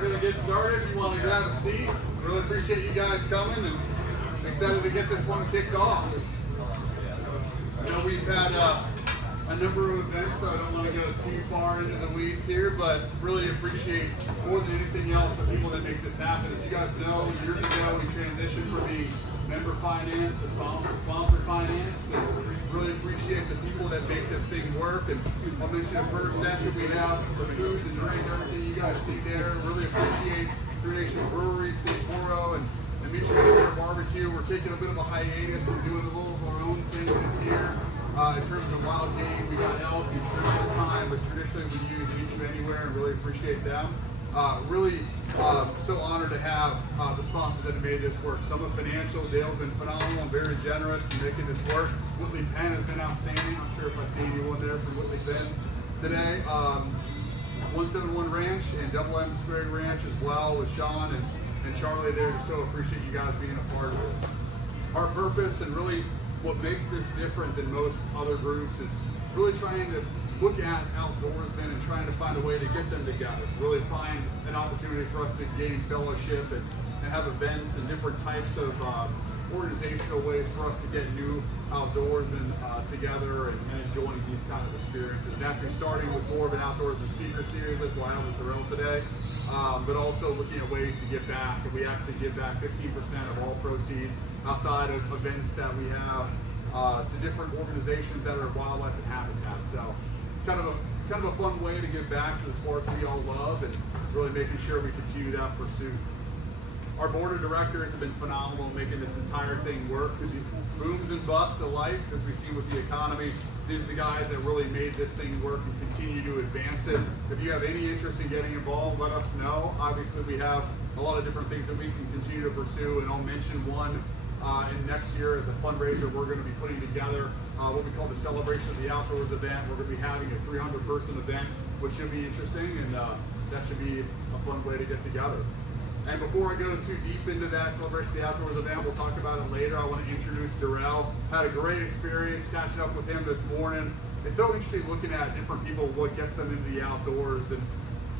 we're going to get started. If you want to grab a seat, really appreciate you guys coming and excited to get this one kicked off. You know, we've had a number of events, so I don't want to go too far into the weeds here, but really appreciate more than anything else the people that make this happen. As you guys know, years ago we transitioned from being member finance to sponsor finance. And really appreciate the people that make this thing work. And I'll mention the first section we have the food, the drink, everything you guys see there. Really appreciate Three Nation Brewery, Sapporo, and Michigan Barbecue. We're taking a bit of a hiatus and doing a little of our own thing this year. In terms of wild game, we got elk and shrimp this time, but traditionally we use each and anywhere and really appreciate them. Really so honored to have the sponsors that have made this work. Summit Financial, Dale's been phenomenal and very generous in making this work. Whitley Penn has been outstanding. I'm sure if I see anyone there from Whitley Penn today. 171 Ranch and Double M Squared Ranch as well with Sean and Charlie there. Just so appreciate you guys being a part of this. Our purpose and really what makes this different than most other groups is really trying to look at outdoorsmen and trying to find a way to get them together. Really find an opportunity for us to gain fellowship and have events and different types of organizational ways for us to get new outdoorsmen together and enjoying these kind of experiences. Naturally starting with more of an outdoorsman speaker series like we'll have with Durrell today, but also looking at ways to give back. And we actually give back 15% of all proceeds outside of events that we have to different organizations that are wildlife and habitat. So kind of a fun way to give back to the sports we all love and really making sure we continue that pursuit. Our board of directors have been phenomenal in making this entire thing work. Booms and busts alike, as we see with the economy. These are the guys that really made this thing work and continue to advance it. If you have any interest in getting involved, let us know. Obviously, we have a lot of different things that we can continue to pursue, and I'll mention one in next year as a fundraiser we're going to be putting together what we call the Celebration of the Outdoors event. We're going to be having a 300-person event, which should be interesting, and that should be a fun way to get together. And before I go too deep into that Celebration of the Outdoors event, we'll talk about it later. I want to introduce Durrell. Had a great experience catching up with him this morning. It's so interesting looking at different people, what gets them into the outdoors. And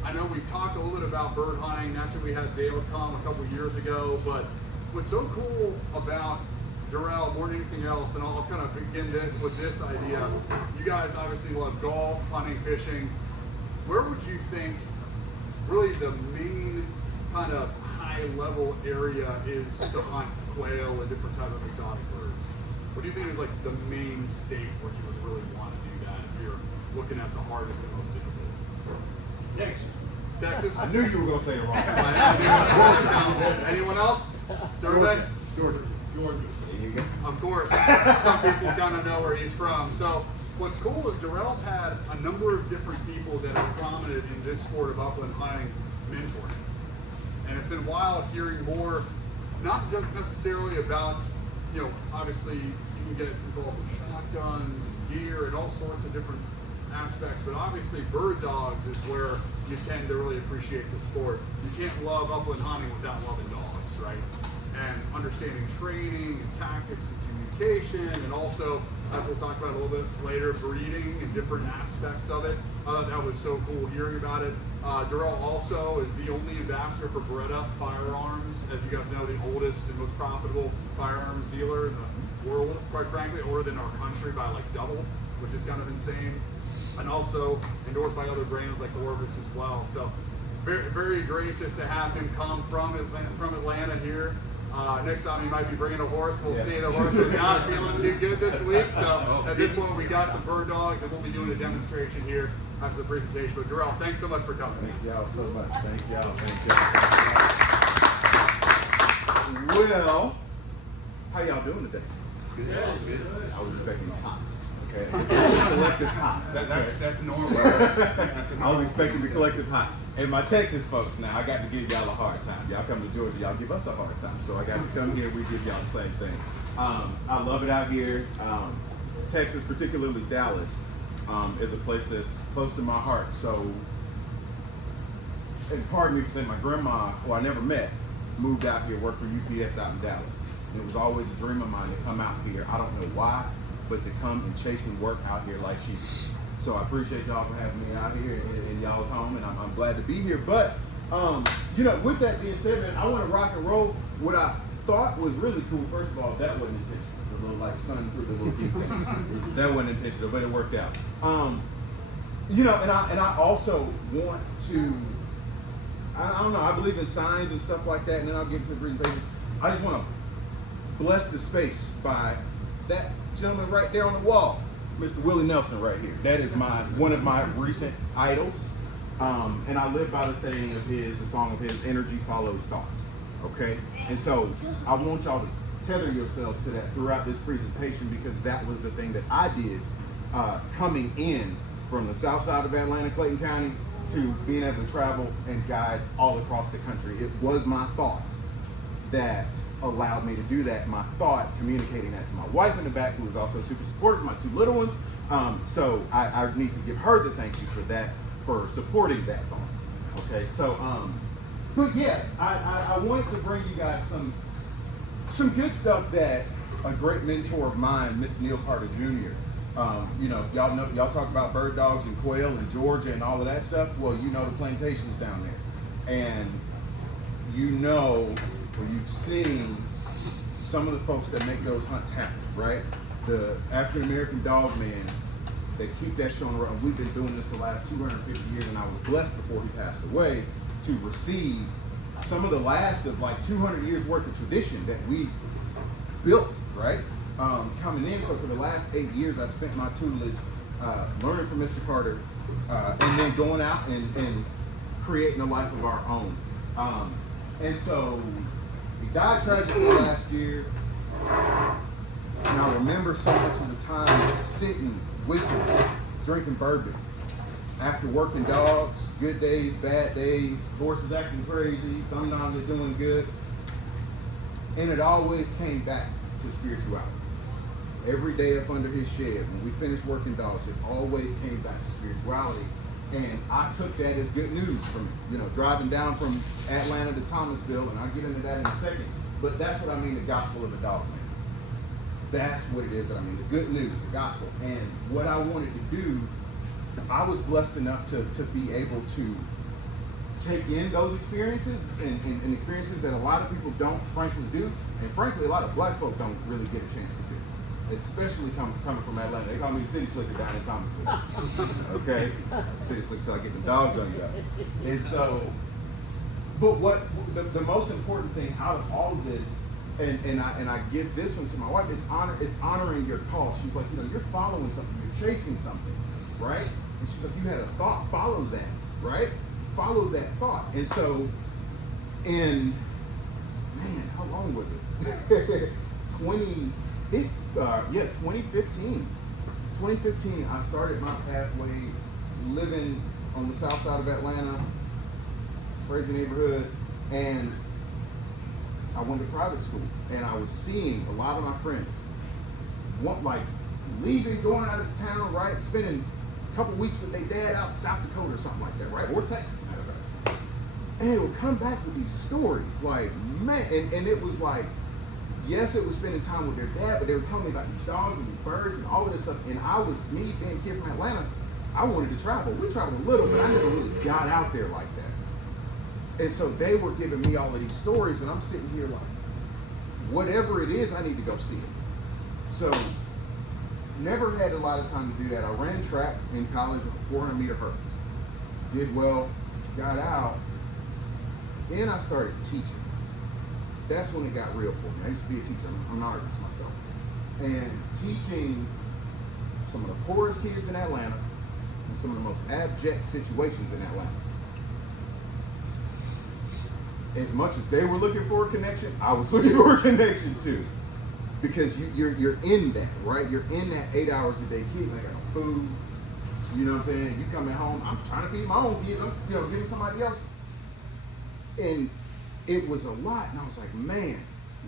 I know we've talked a little bit about bird hunting. Naturally, we had Dale come a couple years ago, but what's so cool about Durrell more than anything else, and I'll kind of begin with this idea. You guys obviously love golf, hunting, fishing. Where would you think really the main kind of high level area is to hunt quail and different types of exotic birds? What do you think is like the main state where you would really want to do that if you're looking at the hardest and most difficult? Texas. Texas? I knew you were going to say it wrong. Anyone else? Survey? Georgia. There you go. Of course. Some people kind of know where he's from. So what's cool is Durrell's had a number of different people that are prominent in this sport of upland hunting mentoring. And it's been wild hearing more, not just necessarily about, you know, obviously you can get involved in shotguns, and gear, and all sorts of different aspects, but obviously bird dogs is where you tend to really appreciate the sport. You can't love upland hunting without loving dogs, right? And understanding training and tactics and communication, and also, as we'll talk about a little bit later, breeding and different aspects of it. I thought that was so cool hearing about it. Durrell also is the only ambassador for Beretta Firearms, as you guys know, the oldest and most profitable firearms dealer in the world, quite frankly, older than our country by like double, which is kind of insane. And also endorsed by other brands like Orvis as well. So very, very gracious to have him come from Atlanta here. Next time he might be bringing a horse. We'll see. The horse is not feeling too good this week. So at this point, we got some bird dogs, and we'll be doing a demonstration here after the presentation. But Durrell, thanks so much for coming. Thank y'all so much. Thank y'all. Well, how y'all doing today? Good. Good. I was expecting hot. Okay. Collective hot. That's normal. I was expecting the collective hot. And my Texas folks, now I got to give y'all a hard time. Y'all come to Georgia, y'all give us a hard time. So I got to come here, we give y'all the same thing. I love it out here. Texas, particularly Dallas, is a place that's close to my heart. So, and pardon me for saying, my grandma, who I never met, moved out here, worked for UPS out in Dallas. And it was always a dream of mine to come out here. I don't know why, but to come and chase and work out here like she did. So I appreciate y'all for having me out here in y'all's home, and I'm glad to be here. But You know, with that being said, man, I want to rock and roll. What I thought was really cool, first of all, that wasn't intentional. The little like sun through the little deep thing. That wasn't intentional, but it worked out. You know, and I also want to, I don't know, I believe in signs and stuff like that, and then I'll get to the presentation. I just want to bless the space by that gentleman right there on the wall, Mr. Willie Nelson right here. That is one of my recent idols. And I live by the saying of his, the song of his, energy follows thought, okay? And so I want y'all to tether yourselves to that throughout this presentation, because that was the thing that I did coming in from the south side of Atlanta, Clayton County, to being able to travel and guide all across the country. It was my thought that allowed me to do that. My thought communicating that to my wife in the back, who was also super supportive, my two little ones. So I need to give her the thank you for that, for supporting that thought. Okay, so but yeah, I wanted to bring you guys some good stuff that a great mentor of mine, Mr. Neil Carter Jr. You know, y'all talk about bird dogs and quail in Georgia and all of that stuff. Well, you know the plantations down there, and you know, or you've seen some of the folks that make those hunts happen, right? The African American dog man that keep that show on the road. We've been doing this the last 250 years, and I was blessed before he passed away to receive some of the last of like 200 years worth of tradition that we built, right? Coming in, so for the last 8 years, I spent my tutelage learning from Mr. Carter, and then going out and creating a life of our own. And so he died tragically last year, and I remember so much of the time sitting with him, drinking bourbon, after working dogs, good days, bad days, horses acting crazy, sometimes they're doing good, and it always came back to spirituality. Every day up under his shed, when we finished working dogs, it always came back to spirituality. And I took that as good news from, you know, driving down from Atlanta to Thomasville, and I'll get into that in a second. But that's what I mean, the gospel of a dog man. That's what it is that I mean, the good news, the gospel. And what I wanted to do, I was blessed enough to be able to take in those experiences and experiences that a lot of people don't frankly do. And frankly, a lot of black folk don't really get a chance to do. Especially coming from Atlanta. They call me the city slicker down in Thomasville. Okay? City slicker, so I get the dogs on you. And so, but what the most important thing out of all of this, and I give this one to my wife, it's honoring your call. She's like, you know, you're following something, you're chasing something, right? And she's like, you had a thought, follow that, right? Follow that thought. And so, man, how long was it? 2015. 2015, I started my pathway living on the south side of Atlanta, crazy neighborhood, and I went to private school, and I was seeing a lot of my friends leaving, going out of town, right, spending a couple weeks with their dad out in South Dakota or something like that, right, or Texas, matter of fact. And they would come back with these stories, like, man, and it was like, yes, it was spending time with their dad, but they were telling me about these dogs and these birds and all of this stuff. And me being a kid from Atlanta, I wanted to travel. We traveled a little, but I never really got out there like that. And so they were giving me all of these stories, and I'm sitting here like, whatever it is, I need to go see it. So, never had a lot of time to do that. I ran track in college with a 400-meter hurdle. Did well, got out, then I started teaching. That's when it got real for me. I used to be a teacher. I'm an artist myself. And teaching some of the poorest kids in Atlanta in some of the most abject situations in Atlanta. As much as they were looking for a connection, I was looking for a connection too. Because you're in that, right? You're in that 8 hours a day. Kids ain't got no food. You know what I'm saying? You coming home, I'm trying to feed my own kids. I'm giving somebody else. And it was a lot, and I was like, man,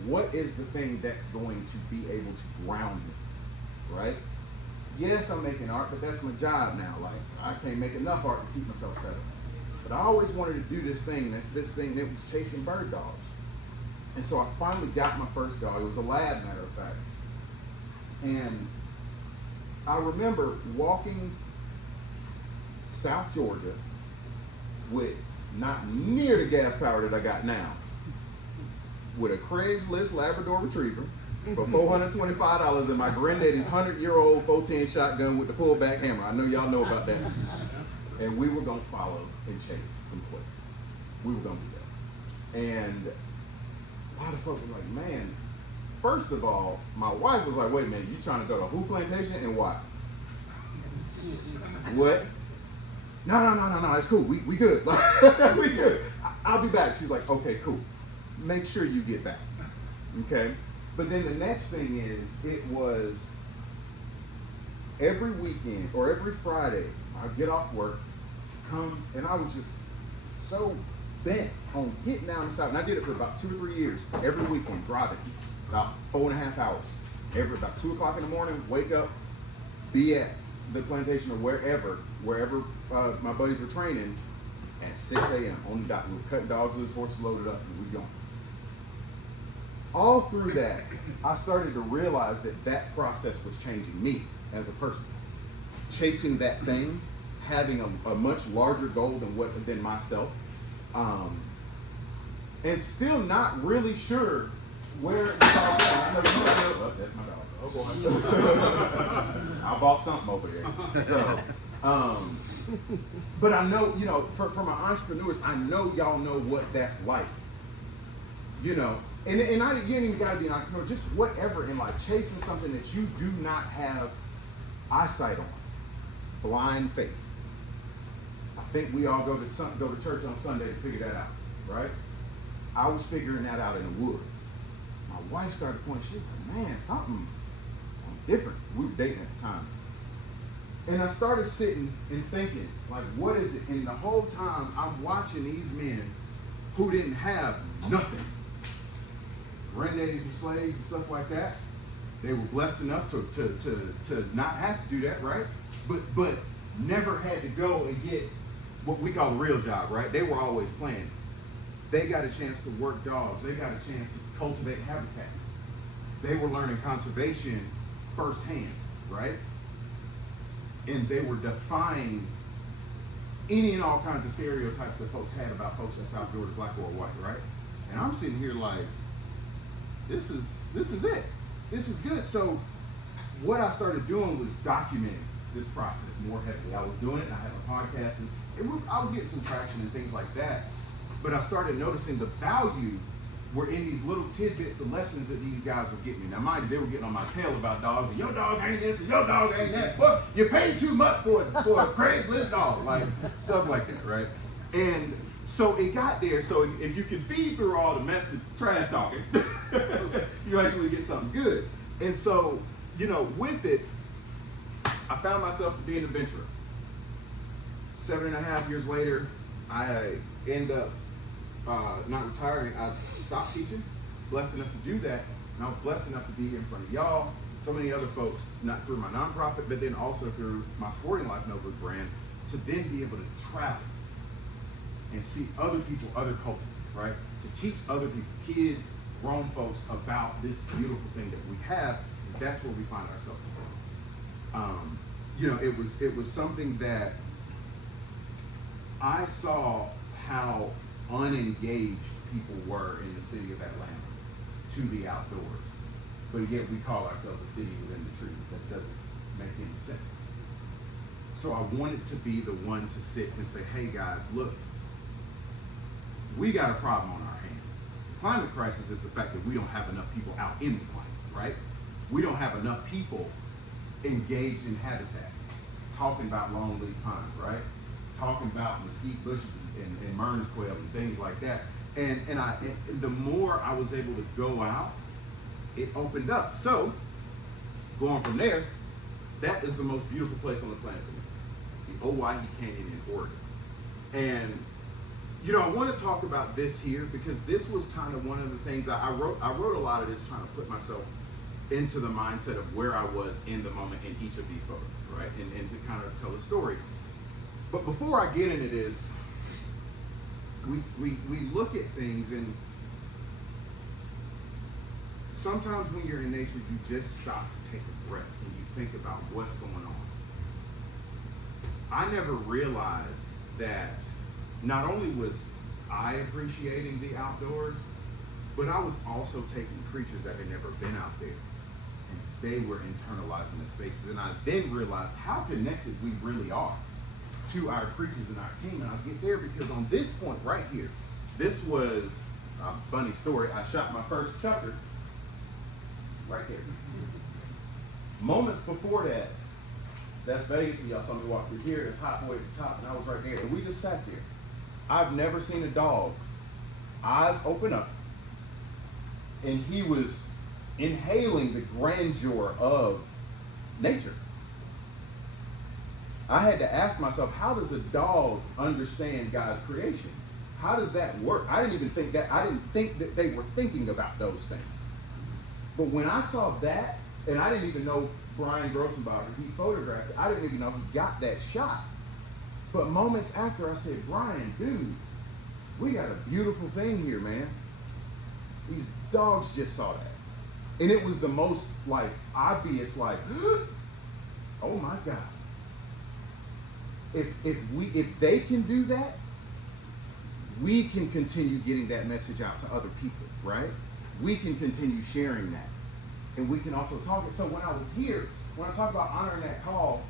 what is the thing that's going to be able to ground me, right? Yes, I'm making art, but that's my job now. Like, I can't make enough art to keep myself settled. But I always wanted to do this thing that was chasing bird dogs. And so I finally got my first dog. It was a lab, matter of fact. And I remember walking South Georgia with not near the gas power that I got now, with a Craigslist Labrador Retriever for $425 and my granddaddy's 100-year-old 410 shotgun with the pullback hammer. I know y'all know about that. And we were gonna follow and chase some quail. We were gonna do that. And a lot of folks were like, man, first of all, my wife was like, wait a minute, you trying to go to who plantation and why? What? No, it's cool. We good. We good. I'll be back. She's like, okay, cool. Make sure you get back. Okay? But then the next thing is, it was every weekend or every Friday, I'd get off work, come, and I was just so bent on getting down the south. And I did it for about 2 or 3 years, every weekend, driving about 4.5 hours. Every about 2 o'clock in the morning, wake up, be at the plantation or wherever my buddies were training at 6 a.m. on the dot. We were cutting dogs loose, horses loaded up, and we going. All through that, I started to realize that process was changing me as a person. Chasing that thing, having a much larger goal than myself, and still not really sure where it's all going. Oh, that's my dog. Oh boy. I bought something over there. So, but I know, for my entrepreneurs, I know y'all know what that's like. And you ain't even gotta be an entrepreneur, just whatever in life, chasing something that you do not have eyesight on. Blind faith. I think we all go to church on Sunday to figure that out, right? I was figuring that out in the woods. My wife started pointing, she was like, man, something different. We were dating at the time. And I started sitting and thinking, like, what is it? And the whole time I'm watching these men who didn't have nothing. Granddaddies were slaves and stuff like that. They were blessed enough to not have to do that, right? But never had to go and get what we call a real job, right? They were always playing. They got a chance to work dogs. They got a chance to cultivate habitat. They were learning conservation firsthand, right? And they were defying any and all kinds of stereotypes that folks had about folks in South Georgia, black or white, right? And I'm sitting here like, this is it. This is good. So what I started doing was documenting this process more heavily. I was doing it, and I had a podcast, and I was getting some traction and things like that. But I started noticing the value were in these little tidbits of lessons that these guys were getting me. Now, mind you, they were getting on my tail about dogs, and your dog ain't this, and your dog ain't that. But you paid too much for a Craigslist dog, like stuff like that, right? And so it got there. So if you can feed through all the mess, the trash talking, you actually get something good. And so, with it, I found myself to be an adventurer. 7.5 years later, I end up not retiring. I stopped teaching, blessed enough to do that, and I was blessed enough to be here in front of y'all, so many other folks, not through my nonprofit, but then also through my Sporting Life Notebook brand, to then be able to travel and see other people, other cultures, right? To teach other people, kids, grown folks, about this beautiful thing that we have. And that's where we find ourselves today. It was something that I saw how unengaged people were in the city of Atlanta to the outdoors, but yet we call ourselves a city within the trees. That doesn't make any sense. So I wanted to be the one to sit and say, hey guys, look, we got a problem on our hands. The climate crisis is the fact that we don't have enough people out in the climate, right? We don't have enough people engaged in habitat, talking about longleaf pines, right? Talking about mesquite bushes and Mern's quail and things like that. And the more I was able to go out, it opened up. So, going from there, that is the most beautiful place on the planet for me, the Owyhee Canyon in Oregon. And I want to talk about this here because this was kind of one of the things I wrote a lot of this trying to put myself into the mindset of where I was in the moment in each of these photos, right? And to kind of tell a story. But before I get into this, we look at things, and sometimes when you're in nature, you just stop to take a breath and you think about what's going on. I never realized that not only was I appreciating the outdoors, but I was also taking creatures that had never been out there, and they were internalizing the spaces. And I then realized how connected we really are to our creatures and our team. And I'll get there because on this point right here, this was a funny story. I shot my first chucker right there. Moments before that, that's Vegas, and y'all saw me walk through here. There's Hot Boy at the top, and I was right there, and we just sat there. I've never seen a dog eyes open up, and he was inhaling the grandeur of nature. I had to ask myself, how does a dog understand God's creation? How does that work? I didn't think that they were thinking about those things. But when I saw that, and I didn't even know Brian Grossenbacher, he photographed it, I didn't even know he got that shot. But moments after, I said, Brian, dude, we got a beautiful thing here, man. These dogs just saw that. And it was the most obvious, oh my God. If they can do that, we can continue getting that message out to other people, right? We can continue sharing that. And we can also talk it. So when I was here, when I talk about honoring that call,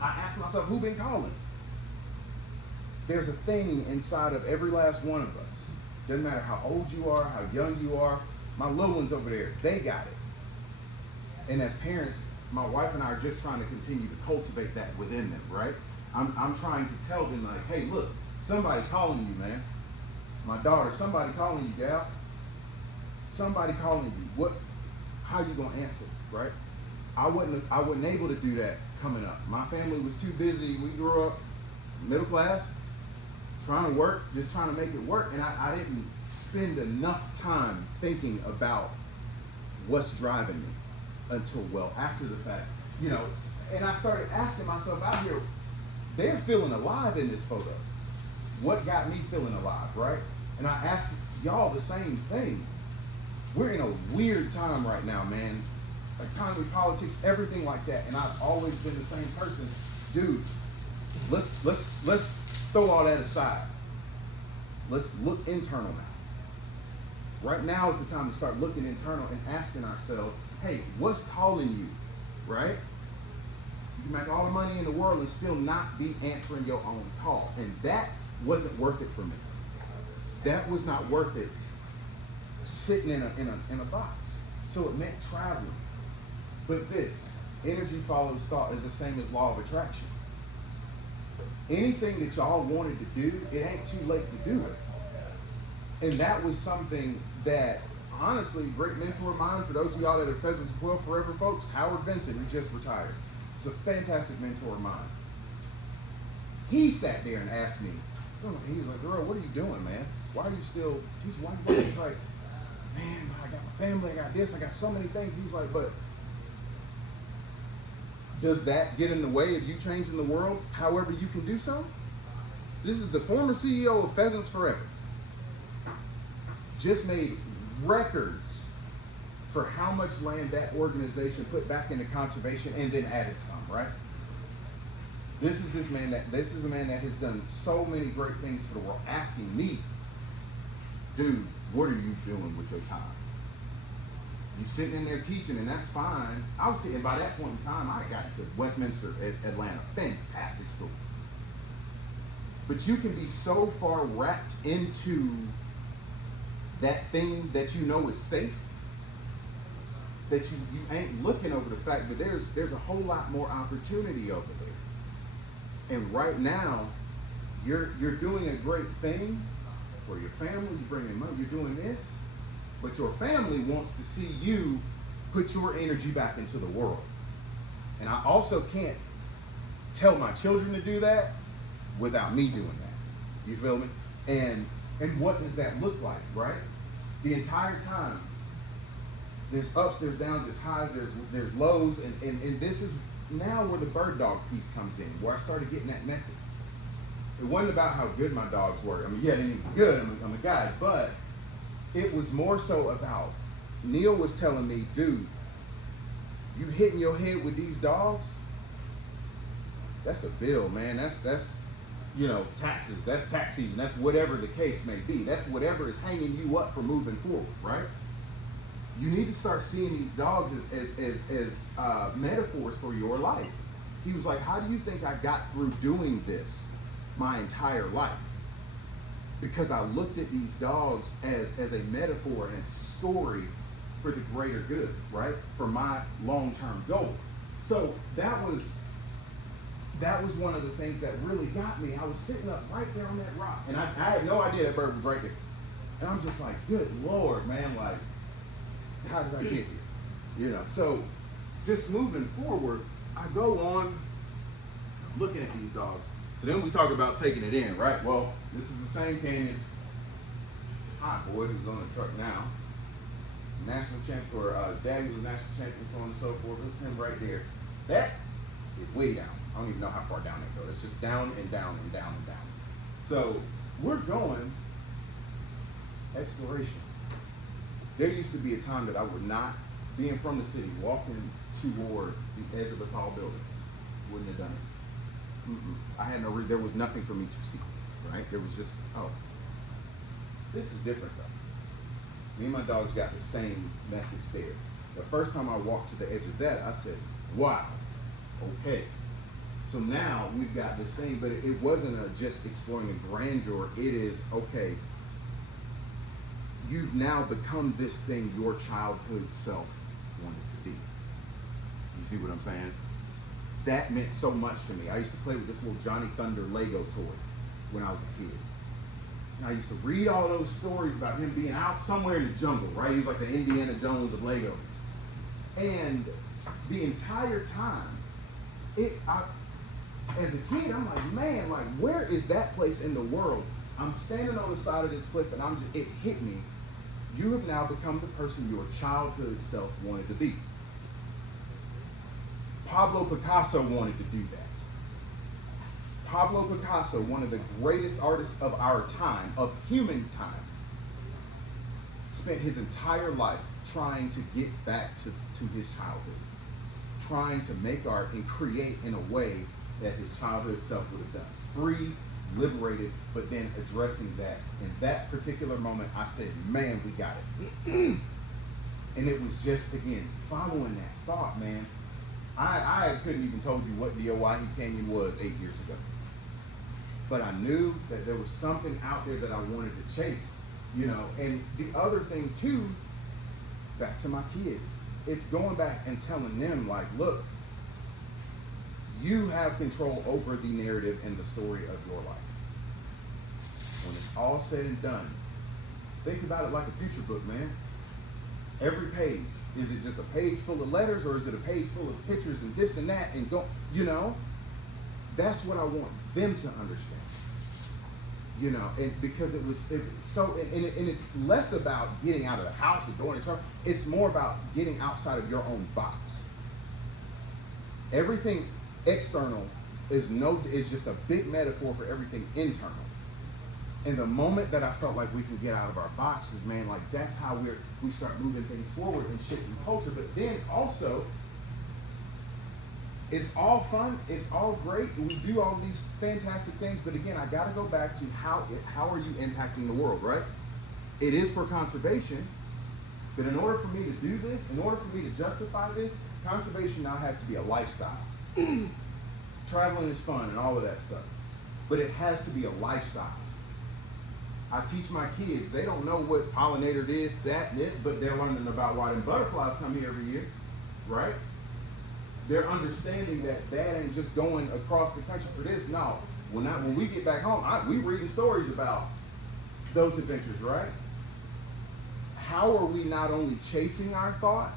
I asked myself, who been calling? There's a thing inside of every last one of us. Doesn't matter how old you are, how young you are. My little ones over there, they got it. And as parents, my wife and I are just trying to continue to cultivate that within them, right? I'm trying to tell them, hey, look, somebody calling you, man. My daughter, somebody calling you, gal. Somebody calling you. How you gonna answer, right? I wasn't able to do that coming up. My family was too busy. We grew up middle class, trying to work, just trying to make it work. And I didn't spend enough time thinking about what's driving me until well after the fact, and I started asking myself out here, they're feeling alive in this photo. What got me feeling alive, right? And I asked y'all the same thing. We're in a weird time right now, man. Economy, politics, everything like that. And I've always been the same person. Dude, let's throw all that aside. Let's look internal now. Right now is the time to start looking internal and asking ourselves, hey, what's calling you, right? You can make all the money in the world and still not be answering your own call. And that wasn't worth it for me. That was not worth it sitting in a box. So it meant traveling. But this, energy follows thought, is the same as law of attraction. Anything that y'all wanted to do, it ain't too late to do it. And that was something that, honestly, great mentor of mine, for those of y'all that are Pheasants and Quill Forever folks, Howard Vincent, who just retired. He's a fantastic mentor of mine. He sat there and asked me, he was like, Durrell, what are you doing, man? Why are you still, he's like, man, I got my family, I got this, I got so many things. He's like, but does that get in the way of you changing the world however you can do so? This is the former CEO of Pheasants Forever. Just made records for how much land that organization put back into conservation and then added some, right? This is a man that has done so many great things for the world, asking me, dude, what are you doing with your time? You sitting in there teaching, and that's fine. I was sitting, by that point in time, I got to Westminster, Atlanta, fantastic school. But you can be so far wrapped into that thing that you know is safe that you ain't looking over the fact that there's a whole lot more opportunity over there. And right now, you're doing a great thing for your family. You're bringing money. You're doing this. But your family wants to see you put your energy back into the world. And I also can't tell my children to do that without me doing that. You feel me? And what does that look like, right? The entire time, there's ups, there's downs, there's highs, there's lows, and this is now where the bird dog piece comes in, where I started getting that message. It wasn't about how good my dogs were. I mean, yeah, they're good, I'm a guy, but it was more so about, Neil was telling me, dude, you hitting your head with these dogs, that's a bill, man. That's you know, taxes, that's tax season, that's whatever the case may be, that's whatever is hanging you up for moving forward, right? You need to start seeing these dogs as metaphors for your life. He was like, how do you think I got through doing this my entire life? Because I looked at these dogs as a metaphor and a story for the greater good, right? For my long-term goal. So that was one of the things that really got me. I was sitting up right there on that rock, and I had no idea that bird was right there. And I'm just like, good Lord, man, like, how did I get here? You know, so just moving forward, I go on looking at these dogs. So then we talk about taking it in, right? Well, this is the same canyon. Hot boy who's on the truck now. National champion, or dad was a national champion, so on and so forth. It's him right there. That is way down. I don't even know how far down that goes. It's just down and down and down and down. So we're going exploration. There used to be a time that I would not, being from the city, walking toward the edge of a tall building, wouldn't have done it. I had no, there was nothing for me to see, right? There was just, oh, this is different though. Me and my dogs got the same message there. The first time I walked to the edge of that, I said, wow, okay. So now we've got this thing, but it wasn't just exploring a grandeur. It is, okay, you've now become this thing your childhood self wanted to be. You see what I'm saying? That meant so much to me. I used to play with this little Johnny Thunder Lego toy when I was a kid. And I used to read all those stories about him being out somewhere in the jungle, right? He was like the Indiana Jones of Legos. And the entire time, as a kid, I'm like, man, like, where is that place in the world? I'm standing on the side of this cliff, and it hit me. You have now become the person your childhood self wanted to be. Pablo Picasso wanted to do that. Pablo Picasso, one of the greatest artists of our time, of human time, spent his entire life trying to get back to his childhood, trying to make art and create in a way that his childhood self would have done. Free, liberated, but then addressing that. In that particular moment, I said, man, we got it. And it was just, again, following that thought, man. I couldn't even told you what the Oahe Canyon was 8 years ago. But I knew that there was something out there that I wanted to chase, you know. And the other thing too, back to my kids, it's going back and telling them, like, look, you have control over the narrative and the story of your life. When it's all said and done, think about it like a picture book, man. Every page, is it just a page full of letters, or is it a page full of pictures and this and that and go, you know? That's what I want them to understand. You know, and because it was so, and it's less about getting out of the house and going to church. It's more about getting outside of your own box. Everything external is just a big metaphor for everything internal. And the moment that I felt like we can get out of our boxes, man, like that's how we start moving things forward and shifting culture. But then also, it's all fun, it's all great, we do all these fantastic things, but again, I gotta go back to how are you impacting the world, right? It is for conservation, but in order for me to do this, in order for me to justify this, conservation now has to be a lifestyle. Traveling is fun and all of that stuff, but it has to be a lifestyle. I teach my kids, they don't know what pollinator this, that, and it, but they're learning about why them butterflies come here every year, right? They're understanding that dad ain't just going across the country for this. No, when we get back home, we reading stories about those adventures, right? How are we not only chasing our thought,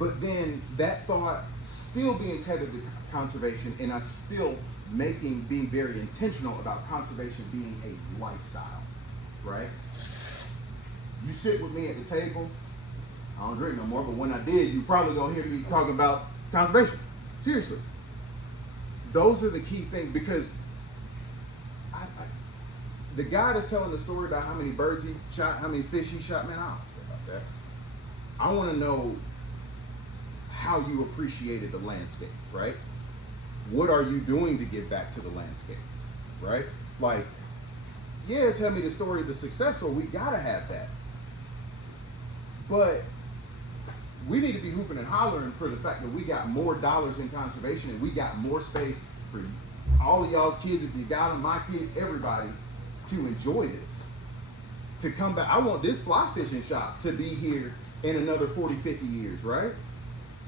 but then that thought still being tethered to conservation, and us still being very intentional about conservation being a lifestyle, right? You sit with me at the table, I don't drink no more, but when I did, you probably gonna hear me talking about conservation. Seriously. Those are the key things, because the guy that's telling the story about how many birds he shot, how many fish he shot, man, I don't care about that. I want to know how you appreciated the landscape, right? What are you doing to give back to the landscape? right? Like, yeah, tell me the story of the success, or we gotta have that. But we need to be hooping and hollering for the fact that we got more dollars in conservation and we got more space for all of y'all's kids, if you got them, my kids, everybody, to enjoy this. To come back, I want this fly fishing shop to be here in another 40, 50 years, right?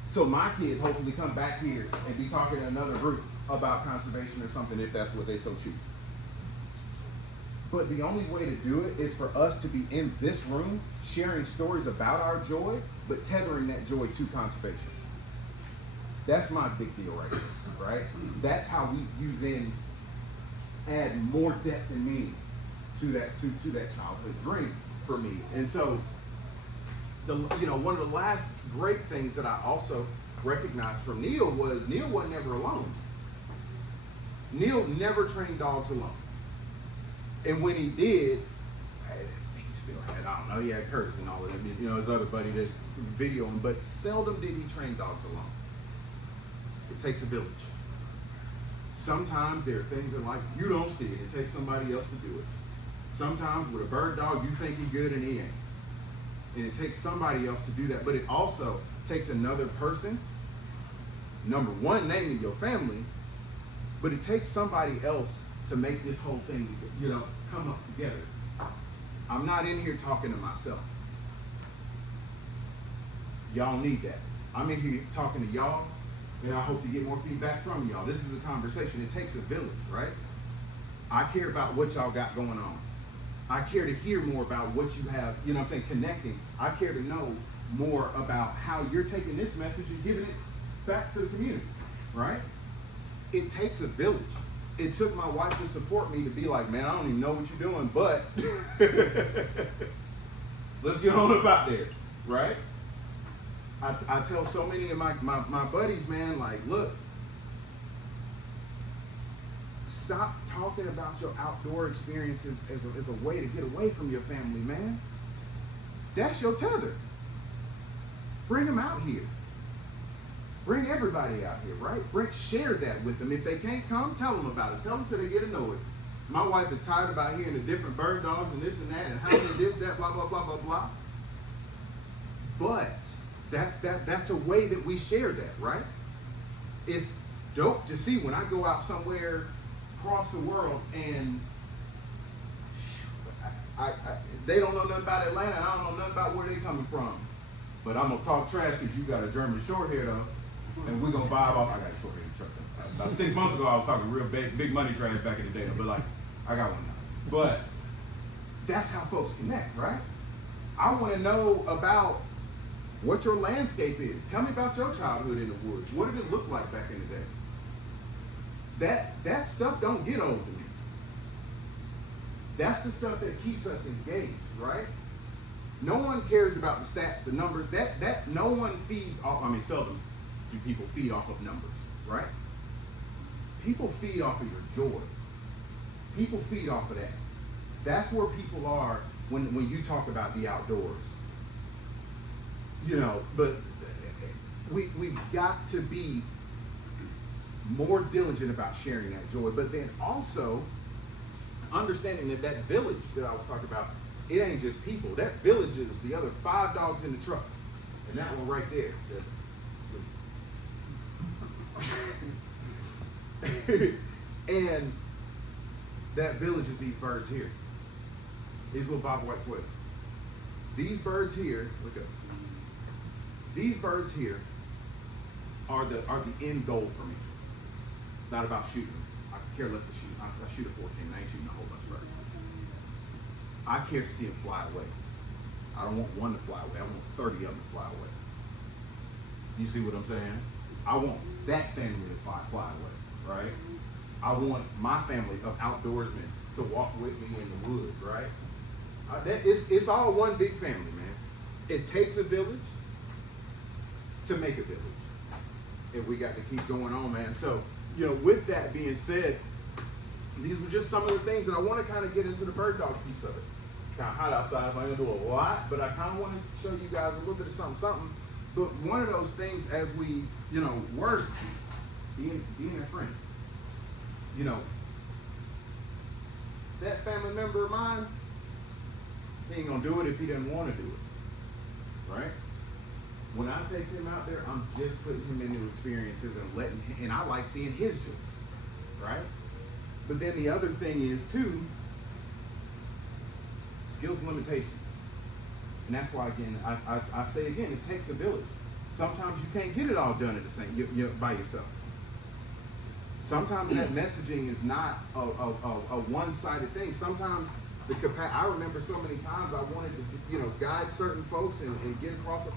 So my kids hopefully come back here and be talking to another group about conservation or something if that's what they so choose. But the only way to do it is for us to be in this room sharing stories about our joy, but tethering that joy to conservation. That's my big deal right here, right? That's how you then add more depth and meaning to that childhood dream for me. And so, one of the last great things that I also recognized from Neil was Neil wasn't ever alone. Neil never trained dogs alone. And when he did, he still had, I don't know, he had Curtis and all of them, his other buddy that's videoing, but seldom did he train dogs alone. It takes a village. Sometimes there are things in life you don't see it. It takes somebody else to do it. Sometimes with a bird dog, you think he's good and he ain't. And it takes somebody else to do that. But it also takes another person, number one, naming your family, but it takes somebody else to make this whole thing, come up together. I'm not in here talking to myself. Y'all need that. I'm in here talking to y'all, and I hope to get more feedback from y'all. This is a conversation. It takes a village, right? I care about what y'all got going on. I care to hear more about what you have, connecting. I care to know more about how you're taking this message and giving it back to the community, right? It takes a village. It took my wife to support me to be like, man, I don't even know what you're doing, but let's get on about there, right? I tell so many of my buddies, man, like, look, stop talking about your outdoor experiences as a way to get away from your family, man. That's your tether. Bring them out here. Bring everybody out here, right? Share that with them. If they can't come, tell them about it. Tell them till they get to know it. My wife is tired about hearing the different bird dogs and this and that and how many this, that, blah, blah, blah, blah, blah. But that's a way that we share that, right? It's dope to see when I go out somewhere across the world and they don't know nothing about Atlanta and I don't know nothing about where they're coming from. But I'm going to talk trash because you got a German short hair though. And we're going to vibe off. I got a short hair, trust me. About 6 months ago, I was talking real big money trash back in the day. But like, I got one now. But that's how folks connect, right? I want to know about what your landscape is. Tell me about your childhood in the woods. What did it look like back in the day? That stuff don't get old to me. That's the stuff that keeps us engaged, right? No one cares about the stats, the numbers. That no one feeds off. Seldom do people feed off of numbers, right? People feed off of your joy. People feed off of that. That's where people are when you talk about the outdoors. But we've got to be more diligent about sharing that joy, but then also understanding that village that I was talking about, it ain't just people. That village is the other 5 dogs in the truck, and that one right there. And that village is these birds here. These little bobwhite quail. These birds here, look up. These birds here are the end goal for me. Not about shooting. I care less to shoot. I shoot a 14. I ain't shooting a whole bunch of birds. I care to see them fly away. I don't want one to fly away. I want 30 of them to fly away. You see what I'm saying? I want that family to fly away, right? I want my family of outdoorsmen to walk with me in the woods, right? It's all one big family, man. It takes a village to make a village. And we got to keep going on, man. So, with that being said, these were just some of the things that I want to kind of get into the bird dog piece of it. Kind of hot outside, so I'm going to do a lot, but I kind of want to show you guys a little bit of something. But one of those things as we, work, being a friend, that family member of mine, he ain't gonna do it if he doesn't want to do it, right? When I take him out there, I'm just putting him into experiences and letting him, and I like seeing his joy, right? But then the other thing is too, skills and limitations. And that's why, again, I say again, it takes a village. Sometimes you can't get it all done at the same, by yourself. Sometimes that messaging is not a one-sided thing. Sometimes I remember so many times I wanted to, guide certain folks and get across it,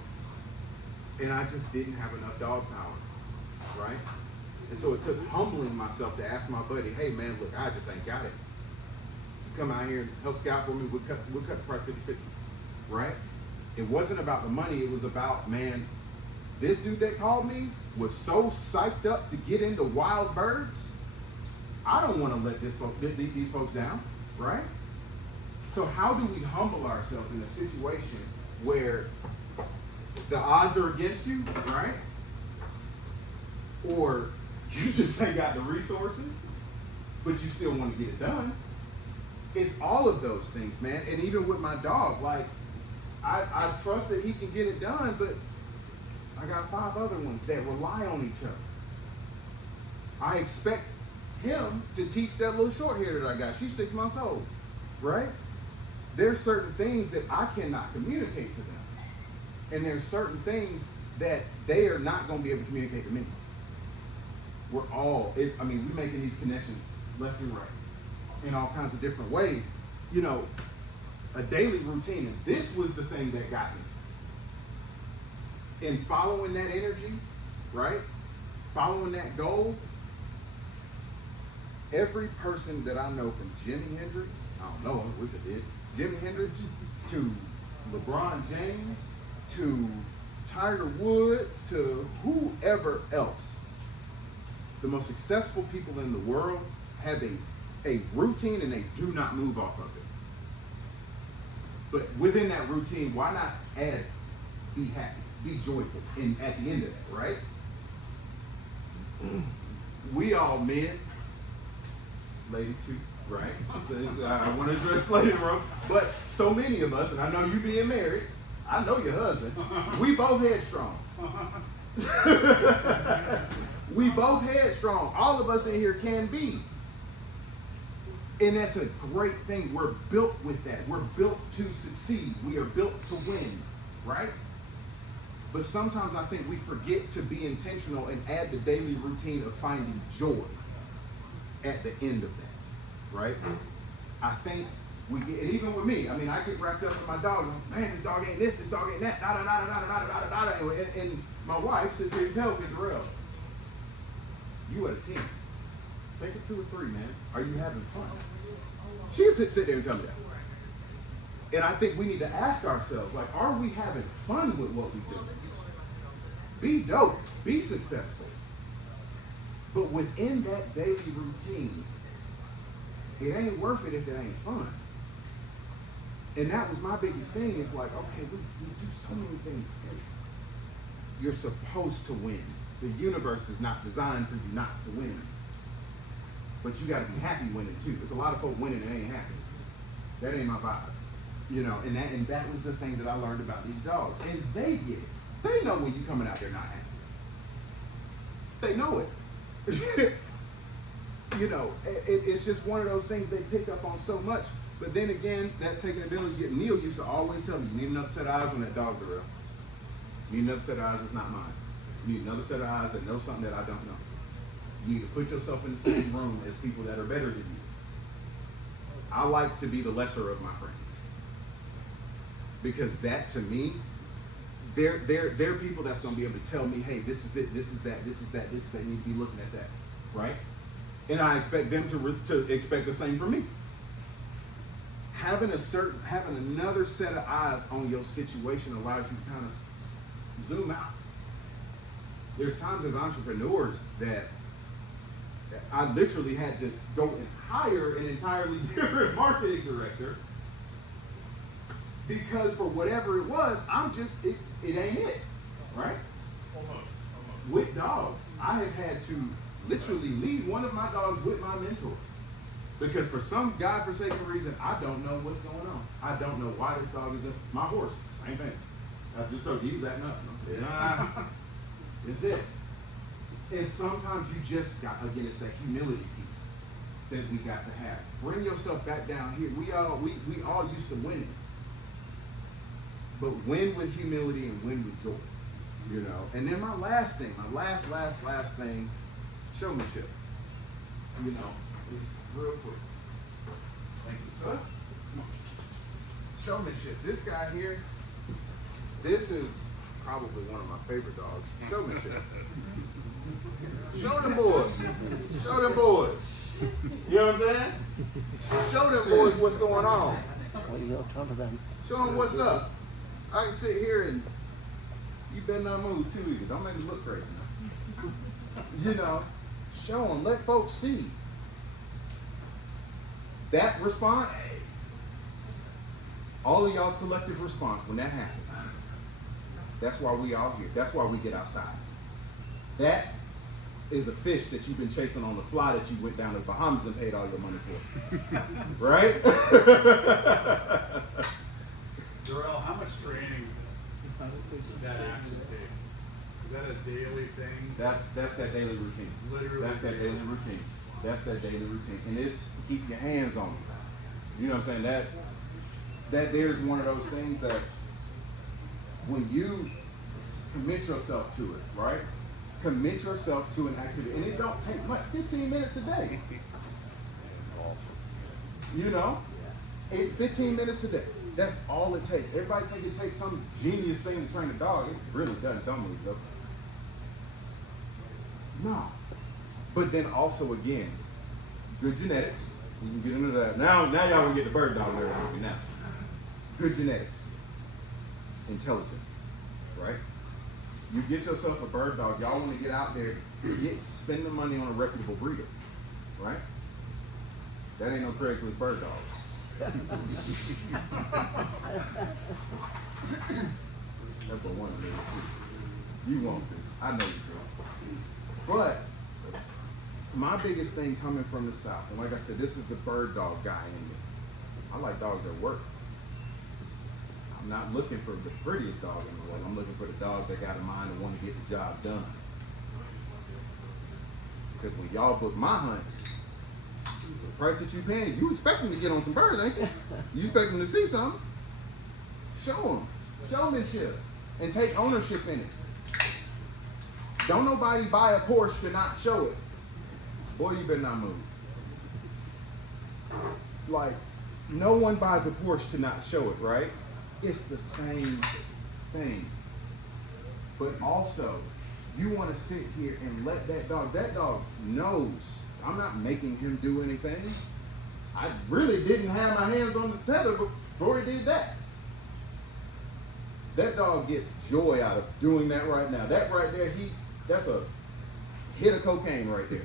and I just didn't have enough dog power, right? And so it took humbling myself to ask my buddy, hey man, look, I just ain't got it. You come out here and help scout for me, we'll cut the price 50-50, right? It wasn't about the money, it was about, man, this dude that called me was so psyched up to get into wild birds. I don't want to let these folks down, right? So how do we humble ourselves in a situation where the odds are against you, right? Or you just ain't got the resources, but you still want to get it done. It's all of those things, man. And even with my dog, like, I trust that he can get it done, but I got 5 other ones that rely on each other. I expect him to teach that little short hair that I got. She's 6 months old, right? There's certain things that I cannot communicate to them. And there's certain things that they are not going to be able to communicate to me. We're making these connections left and right in all kinds of different ways. A daily routine. And this was the thing that got me. In following that energy, right? Following that goal, every person that I know from Jimi Hendrix, I don't know, I wish I did, Jimi Hendrix to LeBron James to Tiger Woods to whoever else, the most successful people in the world have a routine and they do not move off of it. But within that routine, why not add be happy, be joyful at the end of that, right? We all men, lady too, right? I want to address lady in the room, but so many of us, and I know you being married, I know your husband, we both headstrong. We both headstrong. All of us in here can be. And that's a great thing. We're built with that. We're built to succeed. We are built to win, right? But sometimes I think we forget to be intentional and add the daily routine of finding joy at the end of that, right? I think we get, and even with me, I get wrapped up in my dog. Man, this dog ain't this dog ain't that, da da da da da da da da. And my wife sits here and tells me, Durrell, you at a 10. Take it 2 or 3, man. Are you having fun? She'll sit there and tell me that. And I think we need to ask ourselves, like, are we having fun with what we do? Be dope. Be successful. But within that daily routine, it ain't worth it if it ain't fun. And that was my biggest thing. It's like, okay, we do so many things. You're supposed to win. The universe is not designed for you not to win. But you got to be happy winning too. There's a lot of folk winning and ain't happy. That ain't my vibe. And that was the thing that I learned about these dogs. And they get it. They know when you coming out there not happy. They know it. It's just one of those things they pick up on so much. But then again, that taking a village, Neil used to always tell me, you need another set of eyes on that dog, Durrell. You need another set of eyes that's not mine. You need another set of eyes that know something that I don't know. You need to put yourself in the same room as people that are better than you. I like to be the lesser of my friends. Because that, to me, they're people that's going to be able to tell me, hey, this is it, this is that, this is that, this is that, you need to be looking at that, right? And I expect them to expect the same from me. Having another set of eyes on your situation allows you to kind of zoom out. There's times as entrepreneurs that I literally had to go and hire an entirely different marketing director because for whatever it was, it ain't it, right? Almost. With dogs, I have had to literally leave one of my dogs with my mentor Because for some godforsaken reason, I don't know what's going on. I don't know why this dog is in my horse. Same thing. I just told you that nothing. Nah, it's it. And sometimes you just got, again, it's that humility piece that we got to have. Bring yourself back down here. We all used to winning. But win with humility and win with joy. You know. And then my last thing, my last thing, showmanship. You know, it's real quick. Thank you, sir. Showmanship. This guy here, this is probably one of my favorite dogs. Showmanship. Show them boys. Show them boys. You know what I'm saying? Show them boys what's going on. What are you talking about? Show them what's up. I can sit here and you better not move too either. Don't make me look crazy. You know, show them. Let folks see. That response, all of y'all's collective response when that happens, that's why we all here. That's why we get outside. That is a fish that you've been chasing on the fly that you went down to the Bahamas and paid all your money for. Right? Durrell, how much training does that actually take? Is that a daily thing? That's that daily routine. Literally. That's that daily routine. That's that daily routine. And it's keep your hands on it. You know what I'm saying? That there's one of those things that when you commit yourself to it, right? Commit yourself to an activity. And it don't take much, 15 minutes a day. You know? 15 minutes a day. That's all it takes. Everybody think it takes some genius thing to train a dog. It really doesn't. Don't believe it. No. But then also again, good genetics. You can get into that. Now y'all can get the bird dog there with me now. Good genetics. Intelligence. Right? You get yourself a bird dog, y'all want to get out there, spend the money on a reputable breeder. Right? That ain't no Craigslist bird dog. That's what one of them is. You want to. I know you do. But my biggest thing coming from the South, and like I said, this is the bird dog guy in me. I like dogs that work. I'm not looking for the prettiest dog in the world. I'm looking for the dogs that got a mind and want to get the job done. Because when y'all book my hunts, the price that you paying, you expect them to get on some birds, ain't you? You expect them to see something. Show them. Showmanship. And take ownership in it. Don't nobody buy a Porsche to not show it. Boy, you better not move. Like, no one buys a Porsche to not show it, right? It's the same thing. But also, you want to sit here and let that dog knows I'm not making him do anything. I really didn't have my hands on the tether before he did that. That dog gets joy out of doing that right now. That right there, that's a hit of cocaine right there.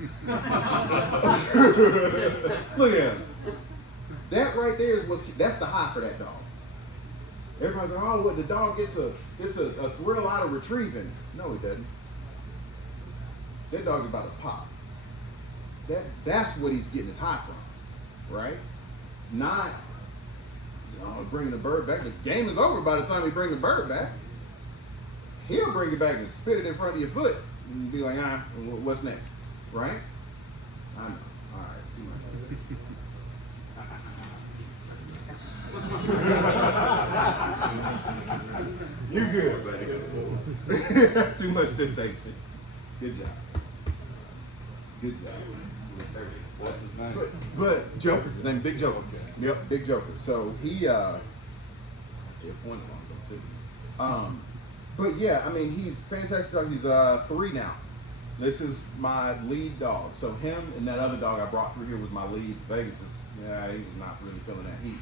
Look at him. That right there that's the high for that dog. Everybody's like, oh, what, the dog gets a thrill out of retrieving. No, he doesn't. That dog's about to pop. That's what he's getting his high from, right? Not, bringing the bird back. The game is over by the time he bring the bird back. He'll bring it back and spit it in front of your foot. And you'll be like, what's next, right? I know. All right. You good, buddy. Too much temptation. Good job. Good job. But Joker, his name Big Joker. Yep, Big Joker. So he but yeah, I mean, he's fantastic dog. He's 3 now. This is my lead dog. So him and that other dog I brought through here was my lead. Vegas he was not really feeling that heat.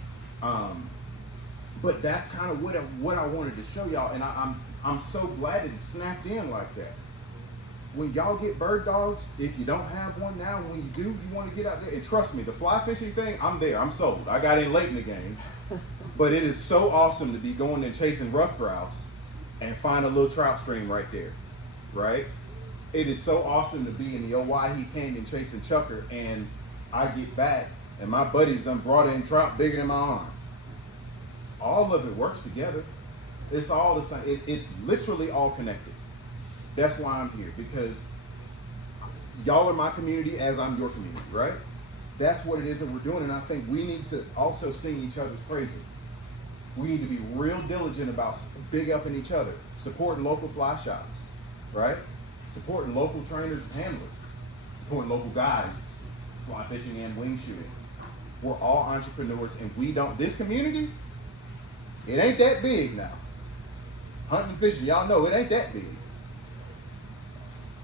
But that's kind of what I wanted to show y'all, and I'm so glad it snapped in like that. When y'all get bird dogs, if you don't have one now, when you do, you want to get out there. And trust me, the fly fishing thing, I'm there. I'm sold. I got in late in the game. But it is so awesome to be going and chasing rough grouse and find a little trout stream right there, right? It is so awesome to be in the Owyhee Canyon chasing chucker, and I get back and my buddies done brought in trout bigger than my arm. All of it works together. It's all the same. It's literally all connected. That's why I'm here, because y'all are my community as I'm your community, right? That's what it is that we're doing, and I think we need to also sing each other's praises. We need to be real diligent about big upping each other, supporting local fly shops, right? Supporting local trainers and handlers, supporting local guides, fly fishing and wing shooting. We're all entrepreneurs, and we don't, this community, it ain't that big now. Hunting and fishing, y'all know it ain't that big.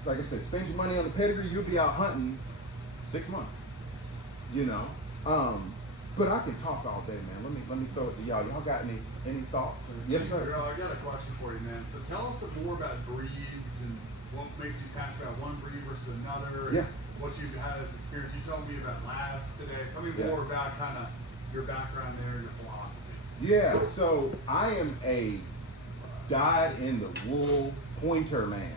Like I said, spend your money on the pedigree, you'll be out hunting 6 months. You know? But I can talk all day, man. Let me throw it to y'all. Y'all got any thoughts? Yes, sir. Durrell, I got a question for you, man. So tell us more about breeds and what makes you passionate about one breed versus another. And what you've had as experience. You told me about labs today. Tell me more about kind of your background there and your philosophy. Yeah, so I am a dyed in the wool pointer man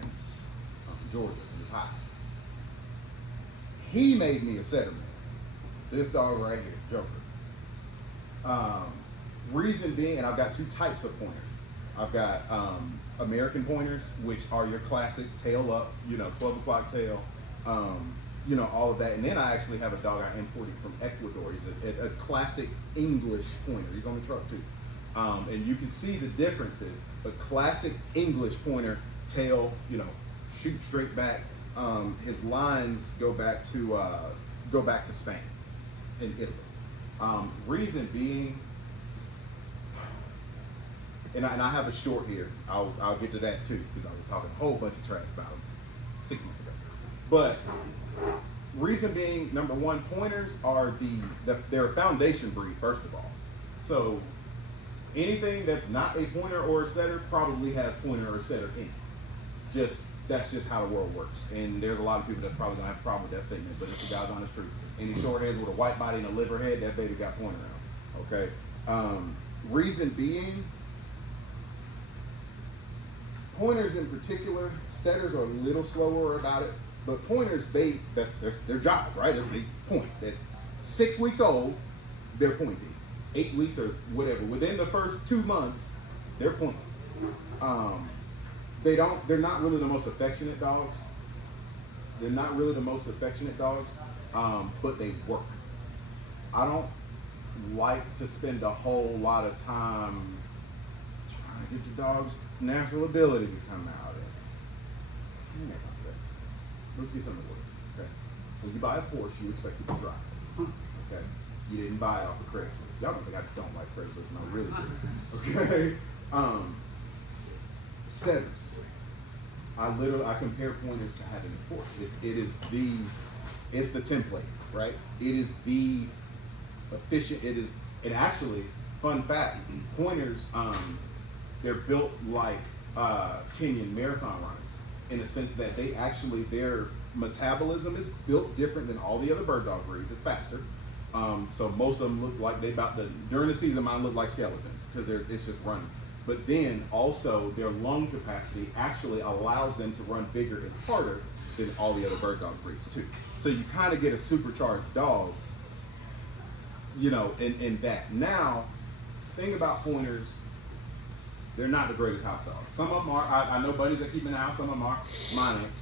from Georgia, in the pie. He made me a setter man. This dog right here, Joker. Reason being, and I've got 2 types of pointers. I've got American pointers, which are your classic tail up, 12 o'clock tail, all of that. And then I actually have a dog I imported from Ecuador. He's a classic English pointer. He's on the truck too. And you can see the differences. A classic English pointer, tail, shoot straight back. His lines go back to Spain and Italy. Reason being, and I have a short here. I'll get to that too, because I was talking a whole bunch of trash about him 6 months ago. But reason being, number one, pointers are they're a foundation breed, first of all. So anything that's not a pointer or a setter probably has pointer or setter in it. That's just how the world works. And there's a lot of people that's probably gonna have a problem with that statement, but it's the God's honest truth. Any short heads with a white body and a liver head, that baby got pointer out. Okay. Reason being, pointers in particular, setters are a little slower about it, but pointers, that's their job, right? They point. At 6 weeks old, they're pointing. 8 weeks or whatever. Within the first 2 months, they're pointing. They're not really the most affectionate dogs. But they work. I don't like to spend a whole lot of time trying to get the dog's natural ability to come out. Let's see something work. Okay. When you buy a Porsche, you expect it to drive. Okay. You didn't buy it off of Craigslist. Y'all don't think I just don't like Craigslist, no, really. Okay. Setters. I compare pointers to having a Porsche. It's the template, right? It is the efficient. And actually, fun fact, pointers, they're built like Kenyan marathon runners, in the sense that their metabolism is built different than all the other bird dog breeds. It's faster. So most of them look like during the season, mine look like skeletons, because it's just running. But then also their lung capacity actually allows them to run bigger and harder than all the other bird dog breeds too. So you kind of get a supercharged dog, in that. Now, thing about pointers, they're not the greatest house dogs. Some of them are. I know buddies that keep in the house. Some of them are. Mine ain't.